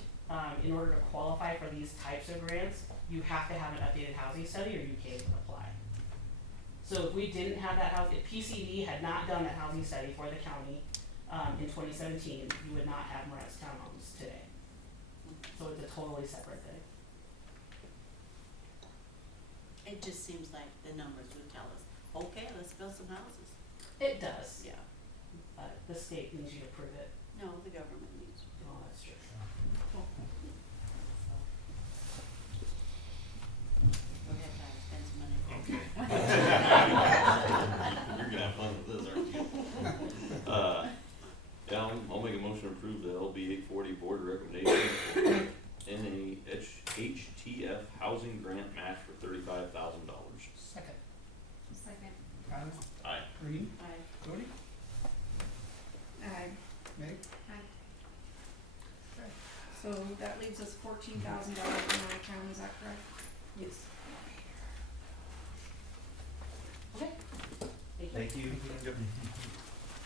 in order to qualify for these types of grants, you have to have an updated housing study or you can't even apply. So if we didn't have that if PCD had not done that housing study for the county in 2017, you would not have Moretz townhomes today. So it's a totally separate thing. It just seems like the numbers would tell us, okay, let's build some houses. It does. Yeah. But the state needs you to prove it. No, the government needs to. Oh, that's true. Go ahead, guys, spend some money. Okay. You're gonna have fun with this, aren't you? Yeah, I'll make a motion to approve the LB 840 board recommendation for NAHTF housing grant match for $35,000. Second. Second. Tyler? Aye. Green? Aye. Jody? Aye. Meg? So that leaves us $14,000 in our account, is that correct? Yes. Okay. Thank you.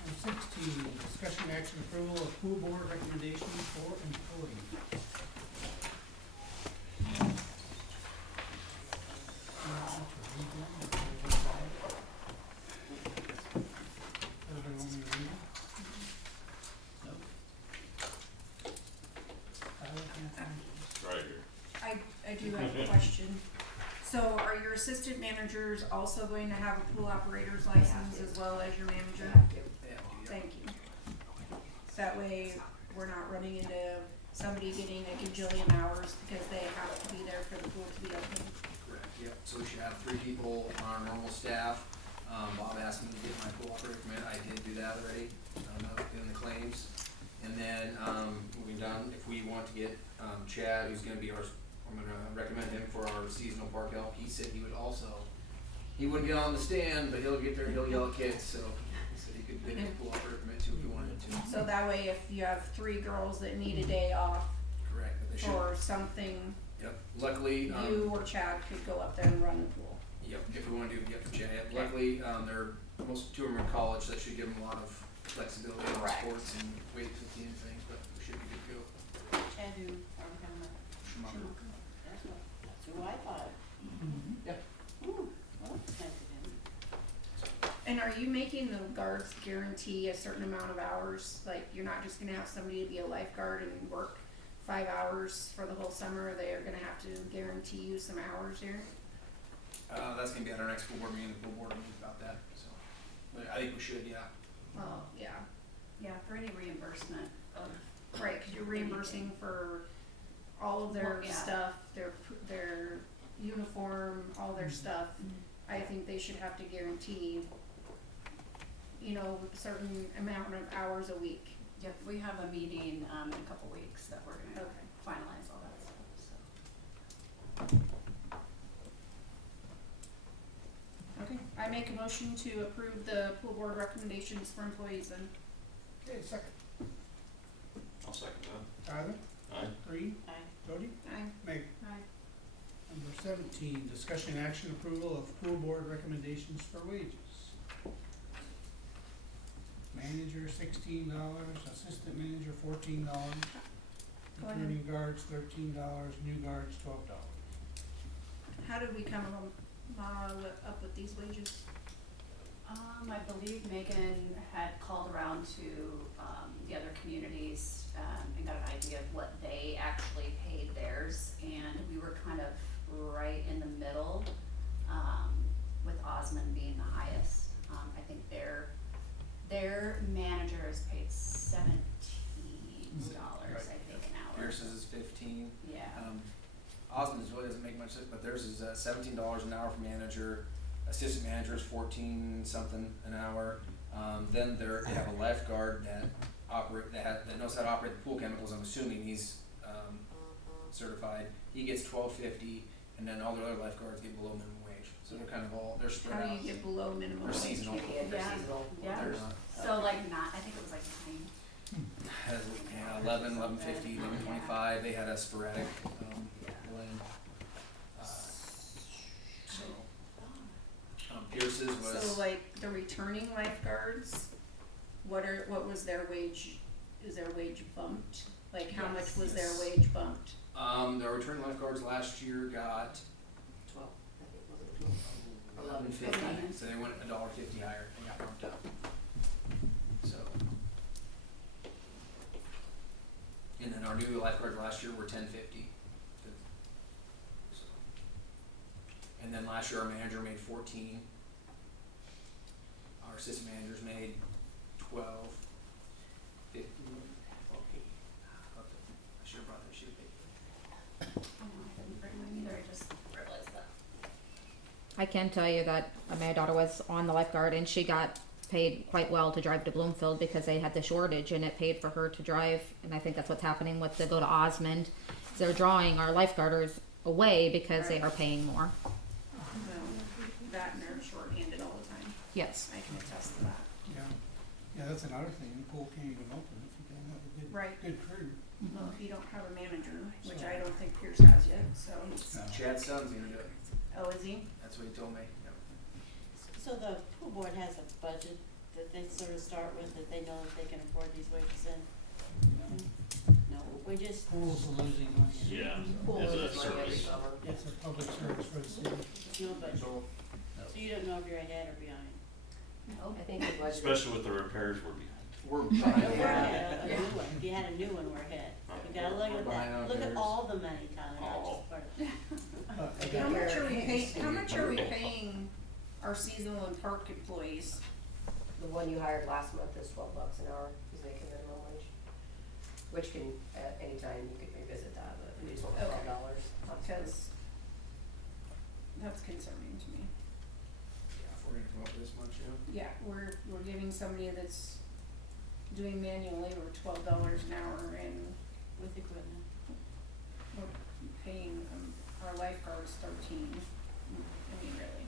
Item 16, discussion action approval of pool board recommendations for employees. Everybody want me to read it? No? Tyler, can I find it? Right here. I do have a question. So are your assistant managers also going to have a pool operator's license as well as your manager? Thank you. That way, we're not running into somebody getting a gajillion hours because they have to be there for the pool to be open. Correct, yep, so we should have 3 people on our normal staff. Bob asked me to get my pool operator permit, I did do that already, in the claims. And then, moving down, if we want to get, Chad, who's gonna be I'm gonna recommend him for our seasonal park help. He said he would he wouldn't get on the stand, but he'll get there, he'll yell at kids, so he said he could get his pool operator permit too if he wanted to. So that way, if you have 3 girls that need a day off Correct, but they should. or something, Yep, luckily, you or Chad could go up there and run the pool. yep, if we wanna do, yep, Chad, yep. Okay. Luckily, most 2 of them are in college, so that should give them a lot of flexibility on Correct. sports and weight lifting and things, but we should be good to go. Chad, who are we talking about? Schumacher. That's who I thought. Yep. Ooh, well, that's nice of him. And are you making the guards guarantee a certain amount of hours? Like, you're not just gonna have somebody to be a lifeguard and work 5 hours for the whole summer, they are gonna have to guarantee you some hours here? That's gonna be at our next school board meeting, the full board meeting about that, so, but I think we should, yeah. Well, yeah, Yeah, for any reimbursement of. right, cause you're reimbursing for all of their Well, yeah. stuff, their uniform, all their stuff, I think they should have to guarantee, you know, a certain amount of hours a week. Yep, we have a meeting, in a couple weeks that we're gonna Okay. finalize all that stuff, so. Okay, I make a motion to approve the pool board recommendations for employees then. Okay, second. I'll second that. Tyler? Aye. Green? Aye. Jody? Aye. Meg? Aye. Number 17, discussion action approval of pool board recommendations for wages. Manager $16, assistant manager $14, Go ahead. returning guards $13, new guards $12. How did we come up with these wages? I believe Megan had called around to, the other communities, and got an idea of what they actually paid theirs, and we were kind of right in the middle, with Osmond being the highest. I think their manager is paid $17, Right. I think, an hour. Pierce's is 15. Yeah. Osmond's really doesn't make much sense, but theirs is $17 an hour for manager. Assistant manager is 14 something an hour. Then they have a lifeguard that knows how to operate the pool chemicals. I'm assuming he's certified. He gets $12.50, and then all the other lifeguards get below minimum wage. So they're spread How out. do you get below minimum They're wage? seasonal. Yeah. seasonal. Yeah. They're not. So like not, I think it was like 9. Has, 11, 11.50, 11.25. They had a sporadic blend. Pierce's was. So like the returning lifeguards, what was their wage, is their wage bumped? Like how much was their wage bumped? The returning lifeguards last year got 12, I think, was it 12? 11.50, so they went $1.50 higher and got bumped up. So. And then our new lifeguards last year were $10.50. So. And then last year our manager made 14. Our assistant managers made 12. 15. Okay. I should have brought that sheet of paper. I didn't bring mine either, I just realized that. I can tell you that my daughter was on the lifeguard and she got paid quite well to drive to Bloomfield because they had the shortage and it paid for her to drive. And I think that's what's happening with the go to Osmond. They're drawing our lifeguarders away because they are paying more. That and they're shorthanded all the time. Yes. I can attest to that. Yeah, that's another thing, the pool can't even open if you don't have a good crew. Well, if you don't have a manager, which I don't think Pierce has yet, so. Chad Sun's gonna do it. Oh, is he? That's what he told me. Yep. So the pool board has a budget that they sort of start with, that they know that they can afford these wages in? No, we just, Pool's losing money. Yeah, Pool as a is money every service. summer. It's a public service for the city. no budget. So you don't know if you're ahead or behind? No, I think the budget. Especially with the repairs we're behind. We're If behind. we're ahead, a new one, if you had a new one, we're ahead. We gotta look We're at behind that, on look at repairs. all the money, Tyler, not Oh. just part of it. But How much are we paying our seasonal and park employees? The one you hired last month is $12 an hour, he's making minimum wage. Which can, at any time, you could revisit that, but we just want Okay. $12. Because that's concerning to me. Yeah, if we're gonna come up with this much, yeah. Yeah, we're giving somebody that's doing manual labor $12 an hour and With equipment. we're paying our lifeguards 13. I mean, really.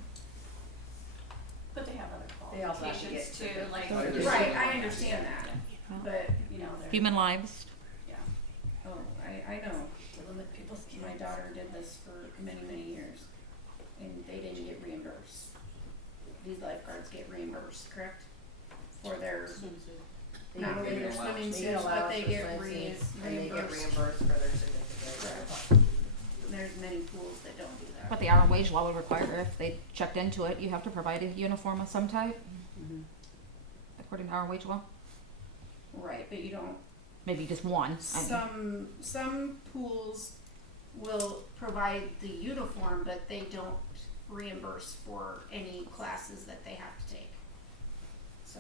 But they have other They also have to qualifications get too, like. I understand. Right, I understand that, but, You know, they're. Human lives. Yeah. oh, I know. To limit people's. My daughter did this for many, many years, and they didn't get reimbursed. These lifeguards get reimbursed, correct? For their, Swimsuit. not for their swimming suits, but they get And they get reimbursed. reimbursed for their certificate. Correct. There's many pools that don't do that. But the hour wage law would require if they checked into it, you have to provide a uniform of some type, according to our wage law. Right, but you don't, Maybe just one. I mean. some pools will provide the uniform, but they don't reimburse for any classes that they have to take. So.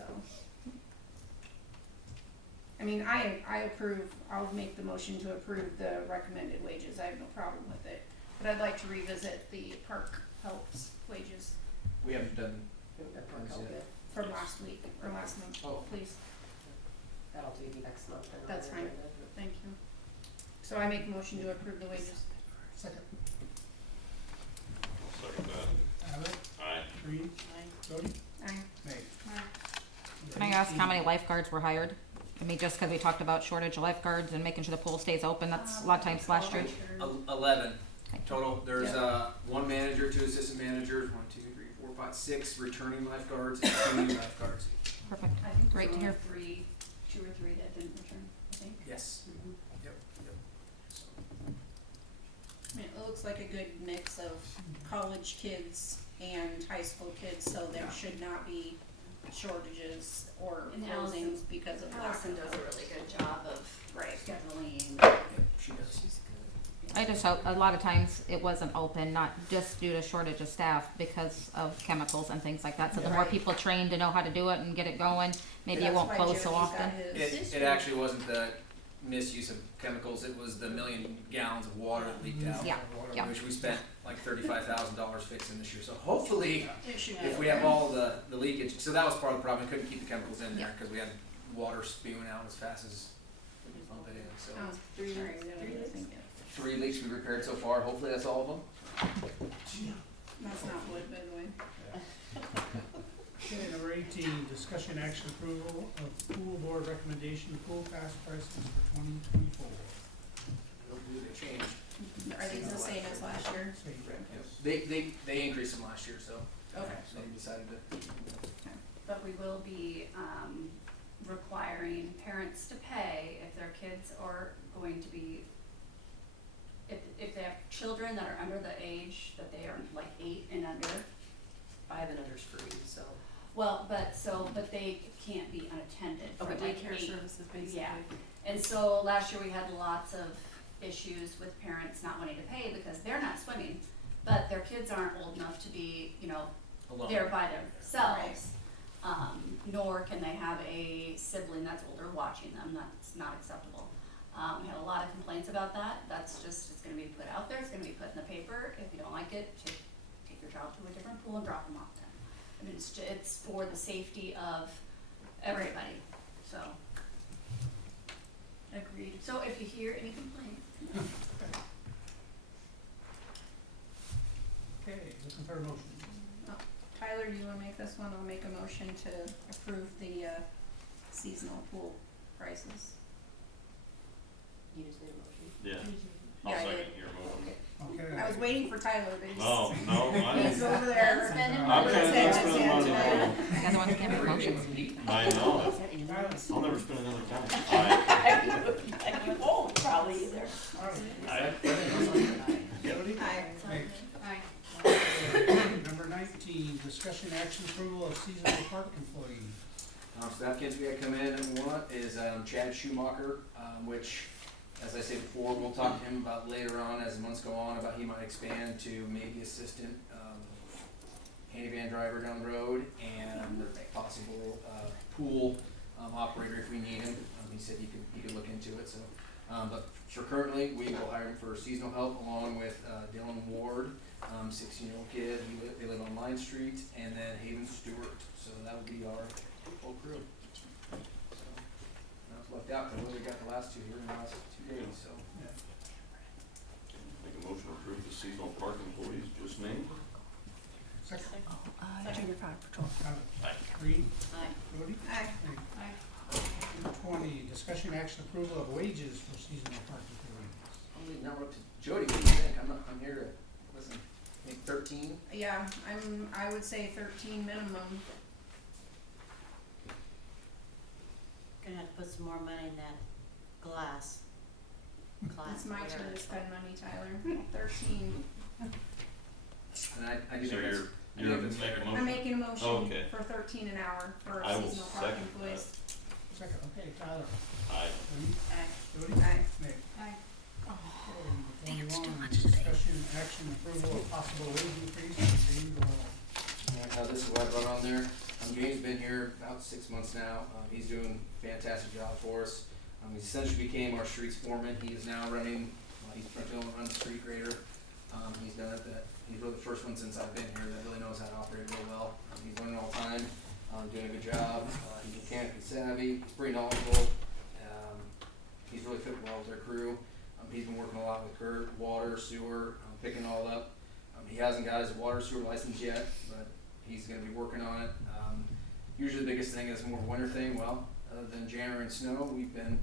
I mean, I approve, I'll make the motion to approve the recommended wages, I have no problem with it. But I'd like to revisit the park helps wages We haven't done. That part help Yeah. it. from last week, or last month, Oh. please. That'll do you next month. then on That's the fine. agenda. Thank you. So I make a motion to approve the wages. Second. Second that. Tyler, Aye. Reed, Jody, Aye. Meg. Can I ask how many lifeguards were hired? I mean, just 'cause we talked about shortage of lifeguards and making sure the pool stays open, that's a lot of times last year. 11 Okay. total. There's Yep. one manager, 2 assistant managers, 1, 2, 3, 4, 5, 6 returning lifeguards, and 2 new lifeguards. Perfect. I think Great there's to only hear. two or three that didn't return, I think. Yes. Yep. So, I mean, it looks like a good mix of college kids and high school kids, so there should not be shortages or And closings because of lack Allison of. does a really good job of Right. scheduling. she does. I just hope, a lot of times it wasn't open, not just due to shortage of staff, because of chemicals and things like that. So the more Right. people trained to know how to do it and get it going, maybe it That's won't why close so Jody's got often. his- It actually wasn't the misuse of chemicals, it was the million gallons of water that leaked out. Yeah, yeah. Which we spent like $35,000 fixing this year. So hopefully, It should be if we okay. have all the leakage, so that was part of the problem, we couldn't keep the chemicals in there Yeah. because we had water spewing out as fast as we could pump it in, so. Oh, sorry, we don't do anything yet. 3 leaks we repaired so far, hopefully that's all of them. That's not wood, by the way. Okay, number 18, discussion action approval of pool board recommendation pool pass prices for 2024. Hopefully they changed. Are these the same as last year? Same. They increased them last year, so. Okay. So they decided to. But we will be, requiring parents to pay if their kids are going to be, if they have children that are under the age that they are like 8 and under. 5 and under's free, so. Well, but they can't be unattended for Okay, like Daycare 8. services, basically. Yeah, and so last year we had lots of issues with parents not wanting to pay because they're not swimming, but their kids aren't old enough to be, Alone. there by themselves. Nor can they have a sibling that's older watching them, that's not acceptable. We had a lot of complaints about that, that's just, it's gonna be put out there, it's gonna be put in the paper, if you don't like it, take your child to a different pool and drop them off then. I mean, it's for the safety of everybody, so. Agreed. So if you hear any complaints, Okay, looking for a motion. Tyler, do you wanna make this one? I'll make a motion to approve the, seasonal pool prices. You just need a motion. Yeah. I'll Yeah, I second did. your motion. Okay. I was waiting for Tyler, but he's. No, I He's over there. spending I'm money. trying to spend Yeah, money. tonight. The other ones can't make motions. I know. Tyler, I'll never spend another time. Aye. you won't probably either. Aye. Jody? Aye. Meg. Aye. Number 19, discussion action approval of seasonal park employees. So the applicants we had come in, number one is Chad Schumacher, which, as I said before, we'll talk to him about later on as the months go on, about he might expand to maybe assistant handy van driver down the road and possible pool operator if we need him. He said he could look into it, so. But for currently, we will hire him for seasonal help along with Dylan Ward, 16-year-old kid. They live on Line Street, and then Haven Stewart. So that will be our whole crew. So I was left out, but we got the last 2 here in the last 2 days. So Make a motion to approve the seasonal park employees just named. Second. Junior fire patrol. Tyler. Aye. Reed. Aye. Jody? Aye. Meg. Aye. Number 20, discussion action approval of wages for seasonal park employees. I'll leave now up to Jody. What do you think? I'm here to listen. I think 13. Yeah, I would say 13 minimum. Gonna have to put some more money in that glass. It's my turn to spend money, Tyler. 13. And I do So think that's. you're making a motion? I'm making a motion Okay. for 13 an hour for I will seasonal park second employees. Second, okay, Tyler. Aye. Reed. Aye. Jody? Aye. Meg. Aye. Okay, number 21, discussion action approval of possible wage increase for James Oil. This is what I brought on there. James been here about 6 months now. He's doing a fantastic job for us. He essentially became our streets foreman. He is now running, he's going to run the street grader. He's done it he's really the first one since I've been here that really knows how to operate real well. He's learning all the time, doing a good job. He's mechanically savvy, he's pretty knowledgeable. He's really fit well with our crew. He's been working a lot with Kurt, water, sewer, picking it all up. He hasn't got his water sewer license yet, but he's gonna be working on it. Usually the biggest thing is more winter thing. Well, other than January and snow, we've been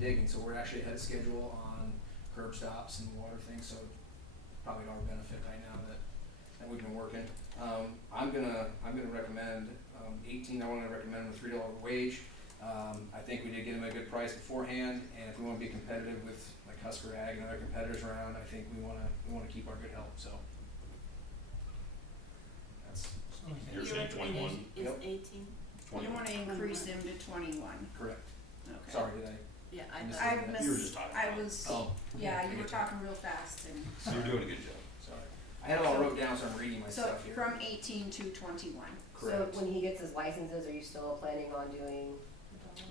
digging, so we're actually ahead of schedule on curb stops and water things, so probably to our benefit right now that we've been working. I'm gonna recommend 18. I want to recommend him a $3 wage. I think we did get him a good price beforehand, and if we want to be competitive with like Husker Ag and other competitors around, I think we want to keep our good help. So that's You're Your saying recommendation 21? is Yep. 18? You wanna increase him to 21. correct. Okay. Sorry, did I? Yeah, I I missed thought. that. I You were just talking I about it. was, Oh, yeah, you I were get talking real fast and. So you're doing a good job. Sorry. I had it all wrote down, so I'm reading my So stuff here. from 18 to 21. Correct. So when he gets his licenses, are you still planning on doing,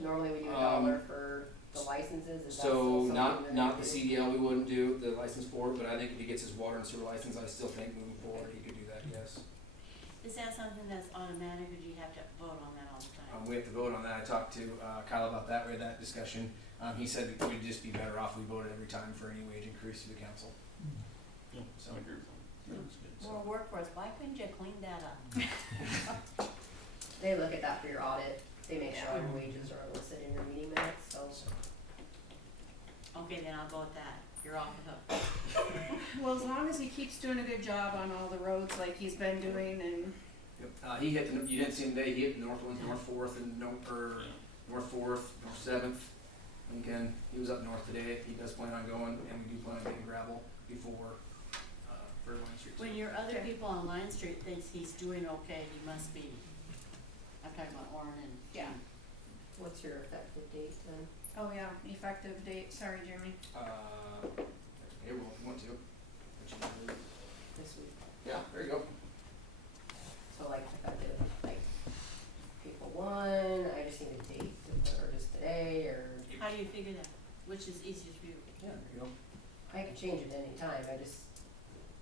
normally we do Um, $1 for the licenses, is that So still something not you're not gonna the do? CDL we wouldn't do the license for, but I think if he gets his water and sewer license, I still think moving forward he could do that. Yes. Is that something that's automatic, or do you have to vote on that all the time? We have to vote on that. I talked to Kyle about that. We had that discussion. He said we'd just be better off if we voted every time for any wage increase to the council. Yeah, So I agree with that. That's good. More work for us, why couldn't you clean that up? They look at that for your audit, they make sure all your wages are listed in your meeting minutes, so. Okay, then I'll go with that, you're off the hook. Well, as long as he keeps doing a good job on all the roads like he's been doing and. Yep. He hit you didn't see him today. He hit the North Ones, North Fourth, and North Fourth, North Seventh. And again, he was up north today. He does plan on going, and we do plan on getting gravel before for Line Street. When your other Okay. people on Line Street thinks he's doing okay, he must be, I'm talking about Orrin and. Yeah. What's your effective date then? Oh yeah, effective date. Sorry, Jeremy. April, if you want to. But you know, This week? yeah, there you go. So like effective, like April 1, I just need a date, or just today, or How do you figure that? Which is easiest for you? Yeah, there you go. I can change it any time, I just,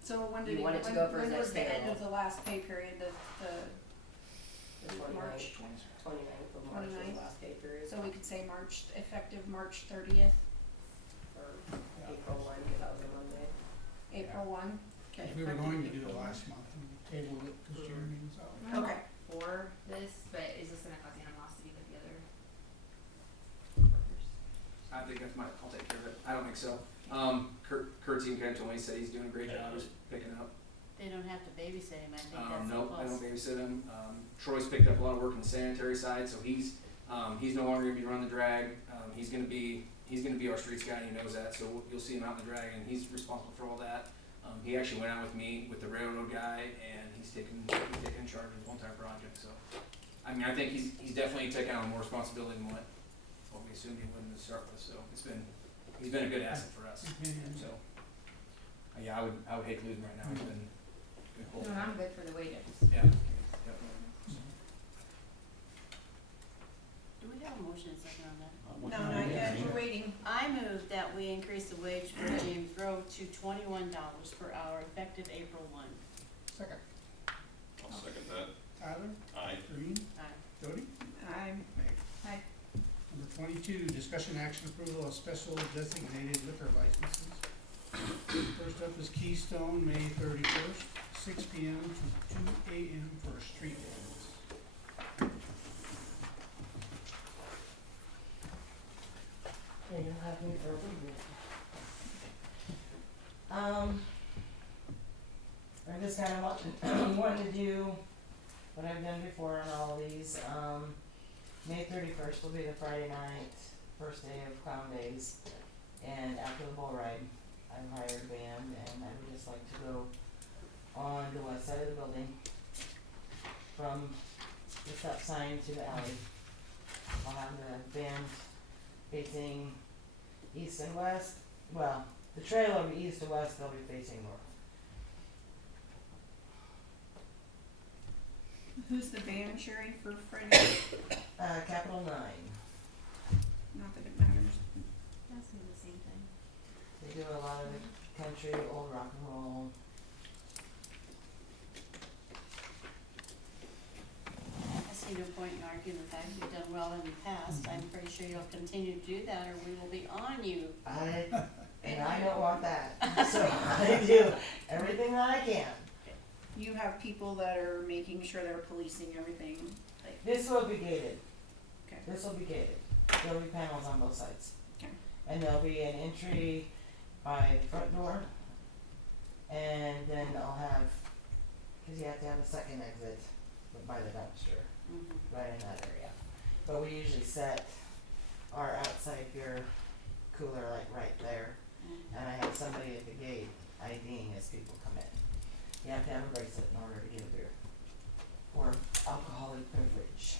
So when You did he, want it to go for his when was next the end payroll. of the last pay period? The the 29th, March. 29th of March was 29th. the last pay period, So we could say March, effective March 30th, or April 1, because that was a Monday. April 1. Okay. We were going to do it last month and we tabled it because Jeremy was out. Okay. For this, but is this gonna cause animosity with the other workers? I think I'll take care of it. I don't think so. Kurt's even kind of told me, he said he's doing a great job. He's picking up. They don't have to babysit him, I think that's Nope, I close. don't babysit him. Troy's picked up a lot of work on the sanitary side, so he's no longer gonna be running the drag. He's gonna be our streets guy, and he knows that, so you'll see him out in the drag, and he's responsible for all that. He actually went out with me with the railroad guy, and he's taken charge of one-time project, so. I mean, I think he's definitely taken on more responsibility than what we assumed he would to start with, so he's been a good asset for us, so. Yeah, I would hate to lose him right now. He's been No, I'm good for the wages. yeah. Yep. Do we have a motion and second on that? No, not yet. We're waiting. I move that we increase the wage for James Rowe to $21 per hour effective April 1. Second. I'll second that. Tyler? Aye. Green? Aye. Jody? I'm. Hi. Number 22, discussion action approval of special designated liquor licenses. First up is Keystone, May 31st, 6 p.m. to 2 a.m. for a street dance. Yeah, you'll have me for a I just kind of wanted to do what I've done before on all these. May 31st will be the Friday night, first day of Clown Days, and after the bull ride, I've hired a band, and I would just like to go on the west side of the building from the stop sign to the alley. I'll have the band facing east and west. Well, the trail will be east to west, they'll be facing north. Who's the band, Sherry, for Friday? Capital 9. Not that it matters. That's gonna be the same thing. They do a lot of country, old rock and roll. I see no point in arguing the fact you've done well in the past. I'm pretty sure you'll continue to do that or we will be on you. And I don't want that, so I do everything that I can. You have people that are making sure they're policing everything, like, This will be gated. Okay. This will be gated. There'll be panels on both sides. Okay. And there'll be an entry by the front door. And then I'll have, cause you have to have a second exit by the dumpster, right in that area. But we usually set our outside beer cooler like right there. And I have somebody at the gate IDing as people come in. You have to have a bracelet in order to get a beer or alcoholic beverage.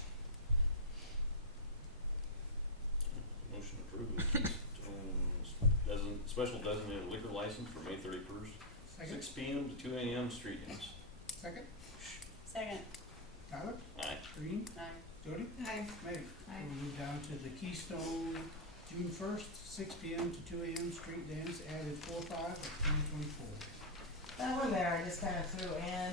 Motion approved. Special designated liquor license for May 31st, Second? 6 p.m. to 2 a.m. street ends. Second? Second. Tyler? Aye. Green? Aye. Jody? Aye. Meg? Aye. We'll move down to the Keystone, June 1st, 6 p.m. to 2 a.m. street dance, added 4/5 of 2024. That one there, I just kind of threw in,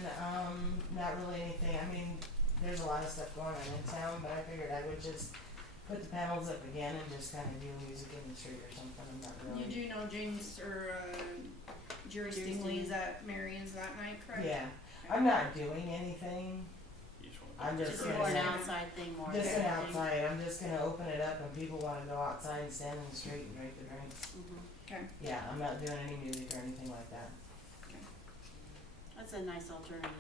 not really anything, I mean, there's a lot of stuff going on in town, but I figured I would just put the panels up again and just kind of do music in the street or something, I'm not really. you do know James or, Jerry Jerry Stingley's Stingley. at Marion's that night, correct? Yeah, I'm not doing anything, Each one. I'm just It's gonna more an say, outside thing more than just an anything. outside, I'm just gonna open it up and people wanna go outside and stand in the street and drink their drinks. Okay. Yeah, I'm not doing any music or anything like that. That's a nice alternative.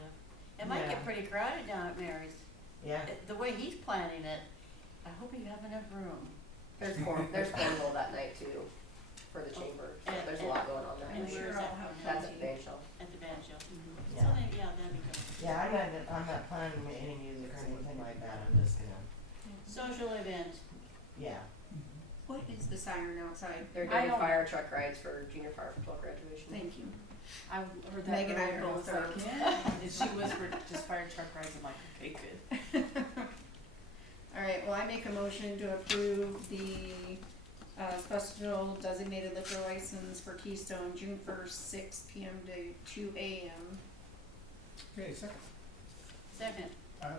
It might Yeah. get pretty crowded down at Mary's. Yeah, The way he's planning it, I hope you have enough room. There's cornhole that night too, for the chamber, so there's a lot going on that And night. where's that one? That's at Van Shell. At the band show. Yeah. So maybe, yeah, that'd be good. yeah, I'm not planning any music or anything like that, I'm just gonna, Social event. yeah. What is the siren outside? They're I doing don't- fire truck rides for junior fire patrol graduation. Thank you. I heard that Meg and I girl are was both like, are. yeah, and she whispered, just fire truck rides, I'm like, okay, good. Alright, well, I make a motion to approve the, special designated liquor license for Keystone, June 1st, 6 p.m. to 2 a.m. Okay, second. Second. Tyler?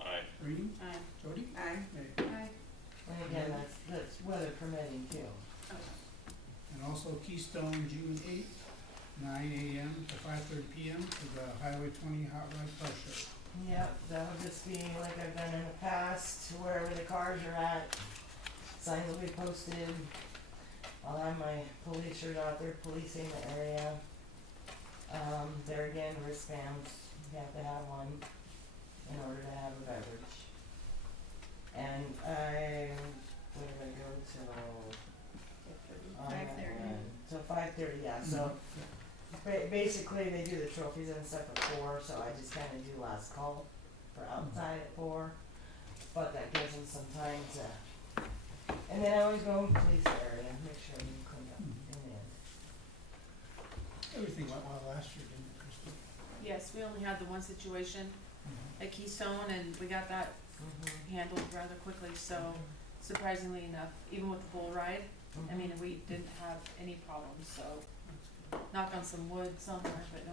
Aye. Green? Aye. Jody? Aye. Meg? Aye. And again, that's weather permitting too. And also Keystone, June 8th, 9 a.m. to 5:30 p.m. for the Highway 20 Hot Rod Car Show. Yep, that'll just be like I've done in the past, wherever the cars are at. Signs will be posted. I'll have my police shirt out there policing the area. There again, wristbands, you have to have one in order to have a beverage. And where did I go till? on that 5:30. one? Till 5:30, yeah, so basically they do the trophies and stuff at 4, so I just kinda do last call for outside at 4. But that gives them some time to, and then I always go and police the area, make sure we clean up in the end. Everything went well last year, didn't it, Christie? Yes, we only had the one situation at Keystone and we got that handled rather quickly, so surprisingly enough, even with the bull ride, I mean, we didn't have any problems, so knock on some wood somewhere, but no,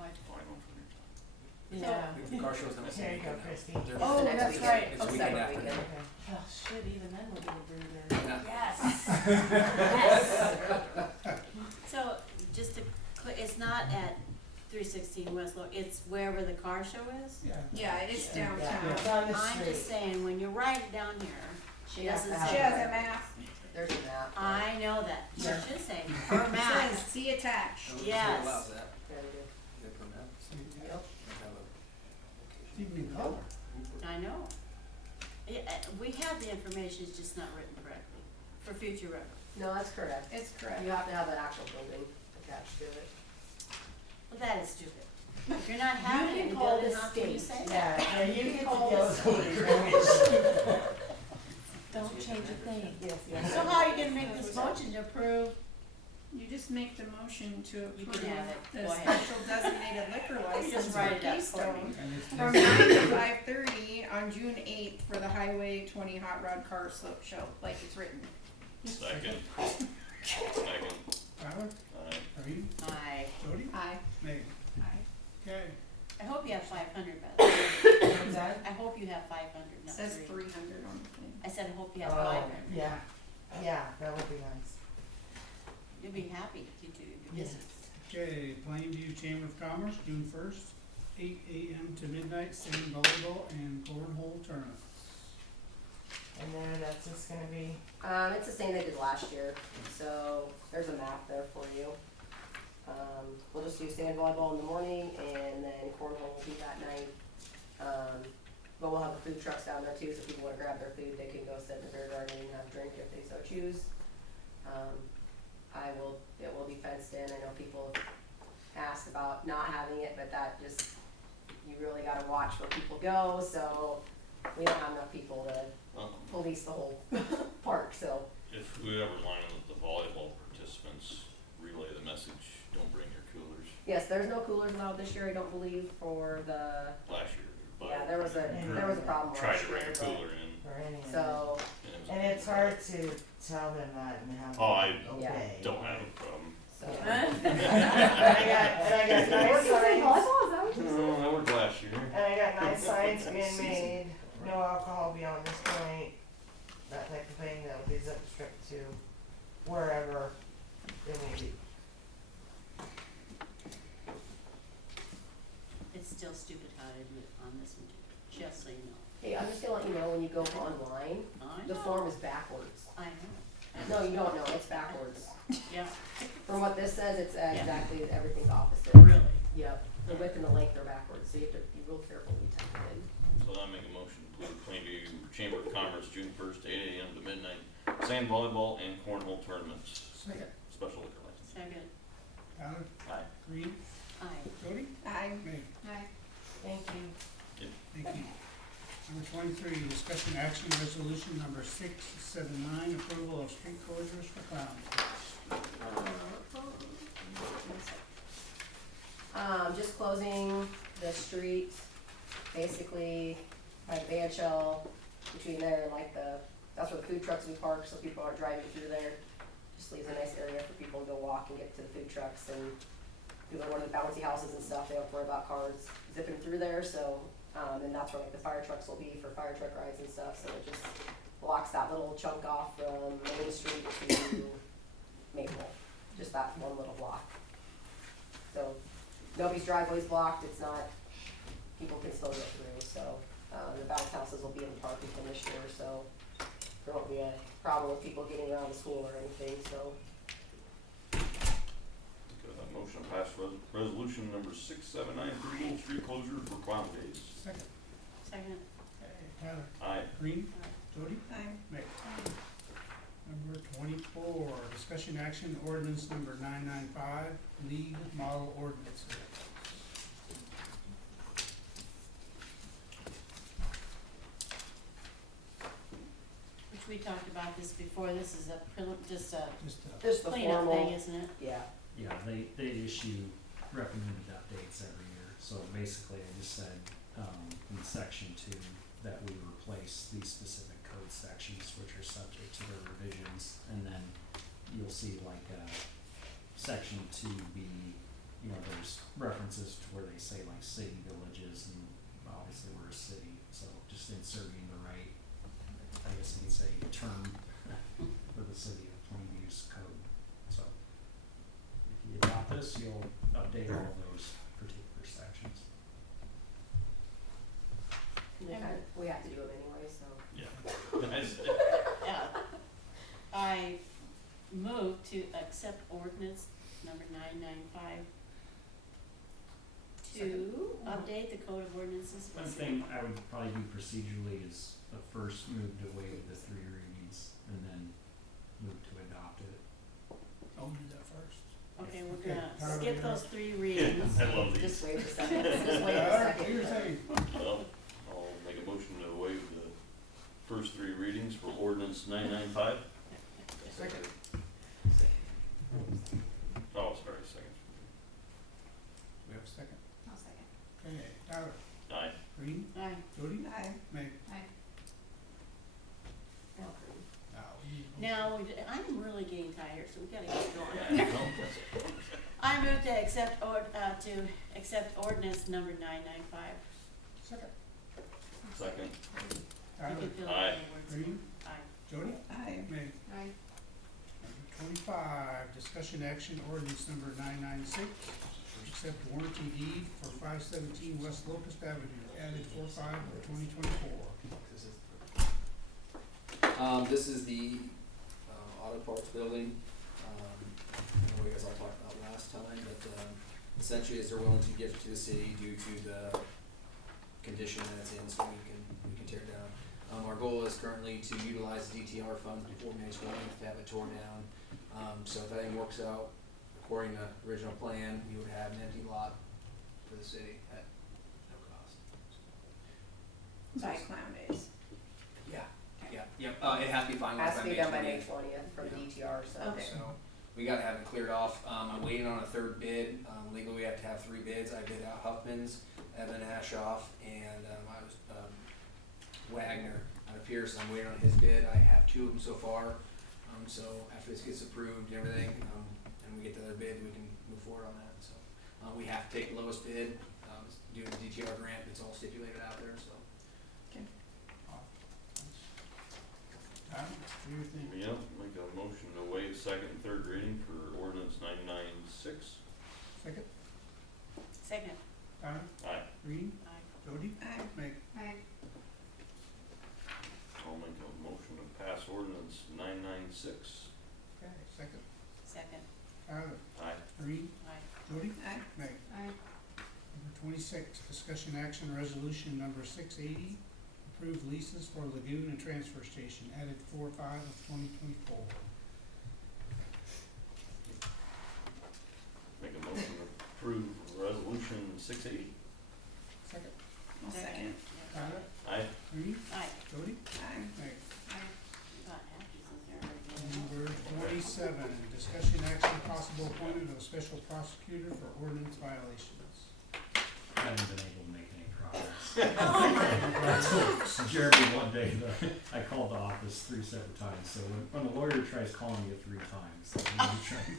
yeah. The car show's next There you go, Christie. Oh, the next that's weekend. right. It's Okay. second after. weekend. Okay. Oh, shit, even then we'll do a brew there. Yes. So, just to, it's not at 316 West Low, it's wherever the car show is? Yeah. Yeah, it's Yeah, downtown. it's on the I'm just street. saying, when you ride it down here, She it has to doesn't have She say. has a map. There's a map. I know that, it Yeah. should say, per map. Says, see attached. Yes. that. Yeah, they do. Yep. It's even in color. I know. Yeah, we have the information, it's just not written correctly, for future reference. No, that's correct. It's correct. You have to have an actual building attached to it. Well, that is stupid. If you're not having can it, call then the how can you state. say that? Yeah, you get to Call go the to the Don't change a thing. Yes, yes. So how are you gonna make this motion to approve? You just make the motion to You approve can have it, the go ahead. special designated liquor license Just write for it up for Keystone me. And it's from just- 9 to 5:30 on June 8th for the Highway 20 Hot Rod Car Slope Show, like it's written. Second. Second. Tyler? Aye. Irene? Aye. Jody? Aye. Meg? Aye. Okay. I hope you have 500, by the way. What's that? I hope you have 500, not Says 3. 300 on the thing. I said I hope you have Oh, 500. yeah, yeah, that would be nice. You'll be happy to do your business. Okay, Plainview Chamber of Commerce, June first, 8 AM to midnight, sand volleyball and cornhole tournaments. And then that's just gonna be, It's the same they did last year, so there's a map there for you. We'll just do sand volleyball in the morning and then cornhole will be that night. But we'll have the food trucks down there too, so if people wanna grab their food, they can go sit in the beer garden and have a drink if they so choose. It will be fenced in. I know people have asked about not having it, but that just, you really gotta watch where people go, so we don't have enough people to police the whole park, so. If whoever's lining up the volleyball participants, relay the message, don't bring your coolers. Yes, there's no coolers allowed this year, I don't believe, for the, Last year, but yeah, there was a problem tried last to year, bring a but, cooler in. for any of them. so, And it's hard to tell them that and have Oh, I them obey. don't have a problem. so. And I got nice signs, No, that worked last year. and I got nice signs being made, no alcohol beyond this point, that type of thing, that'll be zip stripped to wherever it may be. It's still stupid how to do it on this one, just so you know. Hey, I'm just gonna let you know, when you go online, I the know. form is backwards. I know. No, you don't know, it's backwards. Yeah, From what this says, it's exactly, everything's opposite. really. Yep, the width and the length are backwards, so you have to be real careful when you type it in. So I make a motion to approve Plainview Chamber of Commerce, June first, 8 AM to midnight, sand volleyball and cornhole tournaments. Second. Special liquor license. Second. Tyler? Aye. Irene? Aye. Jody? Aye. Meg? Aye. Thank you. Thank you. Number 23, discussion action resolution number 679, approval of street closures for clown. Just closing the street, basically by the band shell, between there and like that's where the food trucks we park, so people aren't driving through there. Just leaves a nice area for people to go walk and get to the food trucks, and people go to the bouncy houses and stuff, they don't have to worry about cars zipping through there, so, and that's where like the fire trucks will be for fire truck rides and stuff, so it just blocks that little chunk off from Main Street to Maple, just that one little block. So, nobody's driveway's blocked, it's not, people can still get through, so, the bounce houses will be in the park again this year, so there won't be a problem with people getting around the school or anything, so. Motion to pass resolution number 679, approving street closure for clown days. Second. Second. Okay, Tyler? Aye. Irene? Jody? Aye. Meg? Number 24, discussion action ordinance number 995, league model ordinances. Which we talked about this before, this is a just a Just the cleanup formal, thing, isn't it? yeah, Yeah, they issue recommended updates every year, so basically I just said, in section 2, that we replace these specific code sections which are subject to the revisions, and then you'll see like, section 2B, you know, there's references to where they say like city villages, and obviously we're a city, so just inserting the right, I guess you could say, term for the city of Plainview's code, so. If you adopt this, you'll update all those particular sections. we have to do them anyway, so. Yeah. Yeah. I move to accept ordinance number 995 to update the code of ordinances. One thing I would probably do procedurally is first move to waive the 3 readings and then move to adopt it. I'll do that first. Okay, we're Okay, gonna Tyler, skip you're those 3 readings. I love these. Just wait a second, just wait a Tyler, second. you're saying, Well, I'll make a motion to waive the first 3 readings for ordinance 995. second. Oh, sorry, second. We have a second. I'll second. Okay, Tyler? Aye. Irene? Aye. Jody? Aye. Meg? Aye. Now, we need a motion. Now, I'm really getting tired, so we gotta get going. I move to accept ordinance number 995. Second. Second. You Tyler? can fill in Aye. the words. Green? Aye. Jody? Aye. Meg? Aye. Number 25, discussion action ordinance number 996, accept warranty deed for 517 West Locust Avenue, added 4/5 of 2024. This is the auto parts building. I know you guys all talked about last time, but essentially is they're willing to give it to the city due to the condition that it's in, so we can tear it down. Our goal is currently to utilize DTR funds before May 20th to have it torn down. So if everything works out according to original plan, you would have an empty lot for the city at no cost. By Clown Days. Yeah, it has to be finalized Has to be done by May 20th. 20th from Yeah. DTR, so. Okay. So we gotta have it cleared off. I'm waiting on a third bid. Legally, we have to have 3 bids. I bid out Huffman's, Evan Ashoff, and Wagner out of Pierce. I'm waiting on his bid. I have 2 of them so far. So after this gets approved and everything, and we get the other bid, we can move forward on that. So we have to take the lowest bid, due to the DTR grant. It's all stipulated out there, so. Tyler, what do you think? Yep, make a motion to waive second and third reading for ordinance 996. Second. Second. Tyler? Aye. Green? Aye. Jody? Aye. Meg? Aye. I'll make a motion to pass ordinance 996. Okay, second. Second. Tyler? Aye. Green? Aye. Jody? Aye. Meg? Aye. Number 26, discussion action resolution number 680, approved leases for lagoon and transfer station, added 4/5 of 2024. Make a motion to approve resolution 680. Second. I'll second. Tyler? Aye. Green? Aye. Jody? Aye. Meg? Got half in there. Number 27, discussion action possible appointment of a special prosecutor for ordinance violations. I haven't been able to make any progress. I told Jeremy one day that I called the office 3 separate times, so when the lawyer tries calling you 3 times, I'm trying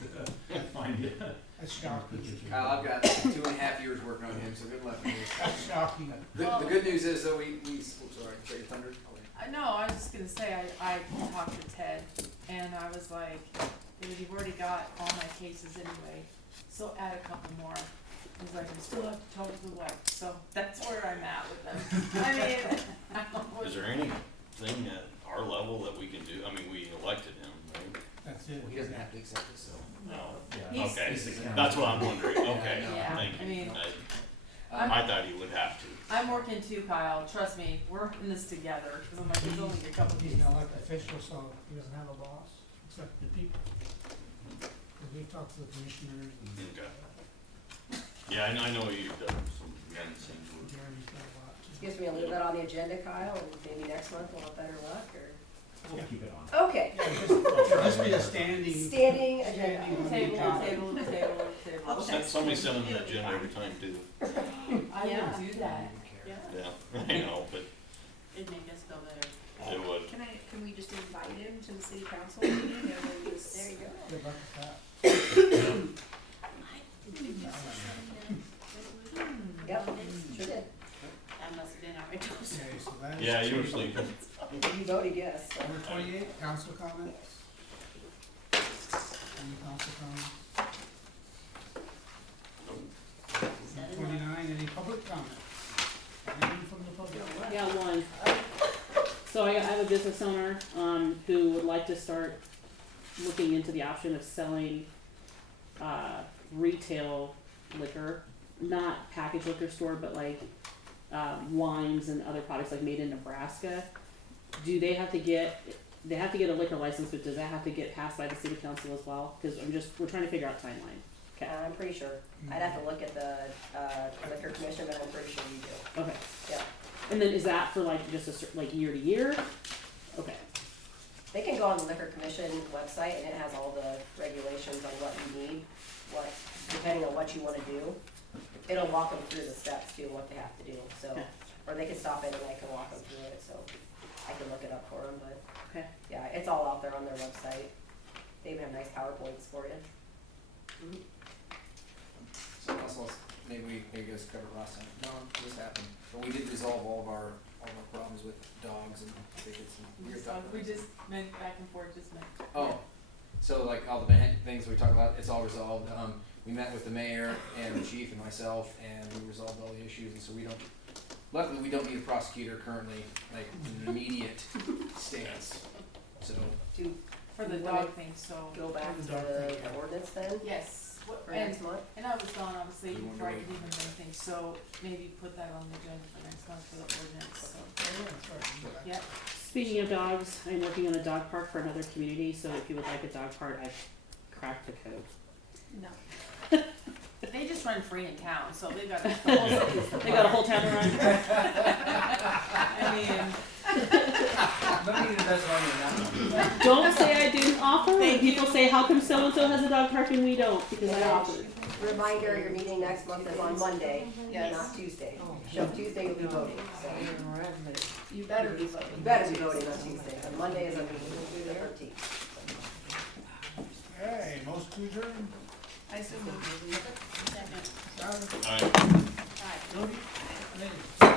to find you. That's shocking. Kyle, I've got 2.5 years working on him, so good luck with this. That's shocking. The good news is though, sorry, say your thunder. No, I was just gonna say, I talked to Ted, and I was like, dude, you've already got all my cases anyway, so add a couple more. He's like, I still have to talk to the wife, so that's where I'm at with them. I mean, I don't know what- Is there anything at our level that we can do? I mean, we elected him, right? That's it. Well, he doesn't have to accept this, so. No. Yeah. Okay, He's the county. that's what I'm wondering. Okay, Yeah, thank I you. mean, I thought he would have to. I'm working too, Kyle, trust me, we're in this together, cause I'm like, there's only a couple He's cases. an elected official, so he doesn't have a boss, except the people. 'Cause we've talked to the commissioners and Okay. Yeah, I know you've done some menacing work. Jeremy's got a lot. Excuse me, I'll leave that on the agenda, Kyle, and maybe next month we'll have better luck, or? We'll keep it on. Okay, Just be a standing. standing agenda. Standing on the Table, topic. table. Somebody send him the agenda every time too. I Yeah. will do that. Yeah. Yeah, I know, but It'd make us feel better. it would. Can we just invite him to the city council meeting and then just? There you go. Good luck with that. Yep, sure did. That must have been our toast. Okay, so that is. Yeah, you were tabled. sleeping. You voted yes. Number 28, council comments. Any council comments? Number 29, any public comment? Anything from the public? Yeah, one. So I have a business owner, who would like to start looking into the option of selling, retail liquor, not packaged liquor store, but like, wines and other products like made in Nebraska. Do they have to get a liquor license, but does that have to get passed by the city council as well? Cause we're trying to figure out timeline. Okay, I'm pretty sure. I'd have to look at the, liquor commission, but I'm pretty sure you do. okay. Yeah. And then is that for like just like year to year? Okay, They can go on the liquor commission website and it has all the regulations on what you need, depending on what you wanna do. It'll walk them through the steps too, what they have to do, so, Okay. or they can stop in and I can walk them through it, so I can look it up for them, but okay. yeah, it's all out there on their website. They even have nice PowerPoints for you. council, maybe you guys covered it last time. No, this happened, but we did resolve all of our problems with dogs and tickets and weird stuff. We just meant back and forth, just meant. Oh, so like all the things we talked about, it's all resolved. We met with the mayor and the chief and myself, and we resolved all the issues, and so luckily we don't need a prosecutor currently, like an immediate stance, so. For the You dog wanna thing, so. Go back to The dog thing, the ordinance then, Yes, for next month? and I was gone obviously You wanna before I wait? could even do anything, so maybe put that on the agenda for next month for the ordinance, so. Yeah, Speaking of dogs, I'm working on a dog park for another community, so if you would like a dog park, I've cracked the code. no. They just run free in town, so they've got the whole city. They got a whole town to run. I mean, Nobody does money in that one. Don't say I didn't offer, when Thank people you. say, how come so-and-so has a dog park and we don't, because I Yeah. offered. Reminder, your meeting next month is on Monday, Yes. not Tuesday. So Tuesday you'll be voting, so. you better be voting. You better be voting on Tuesday, but Monday is on the 13th. Hey, most to adjourn. I assume. Second. Travis, Alright. Aye. Jody, Lenny.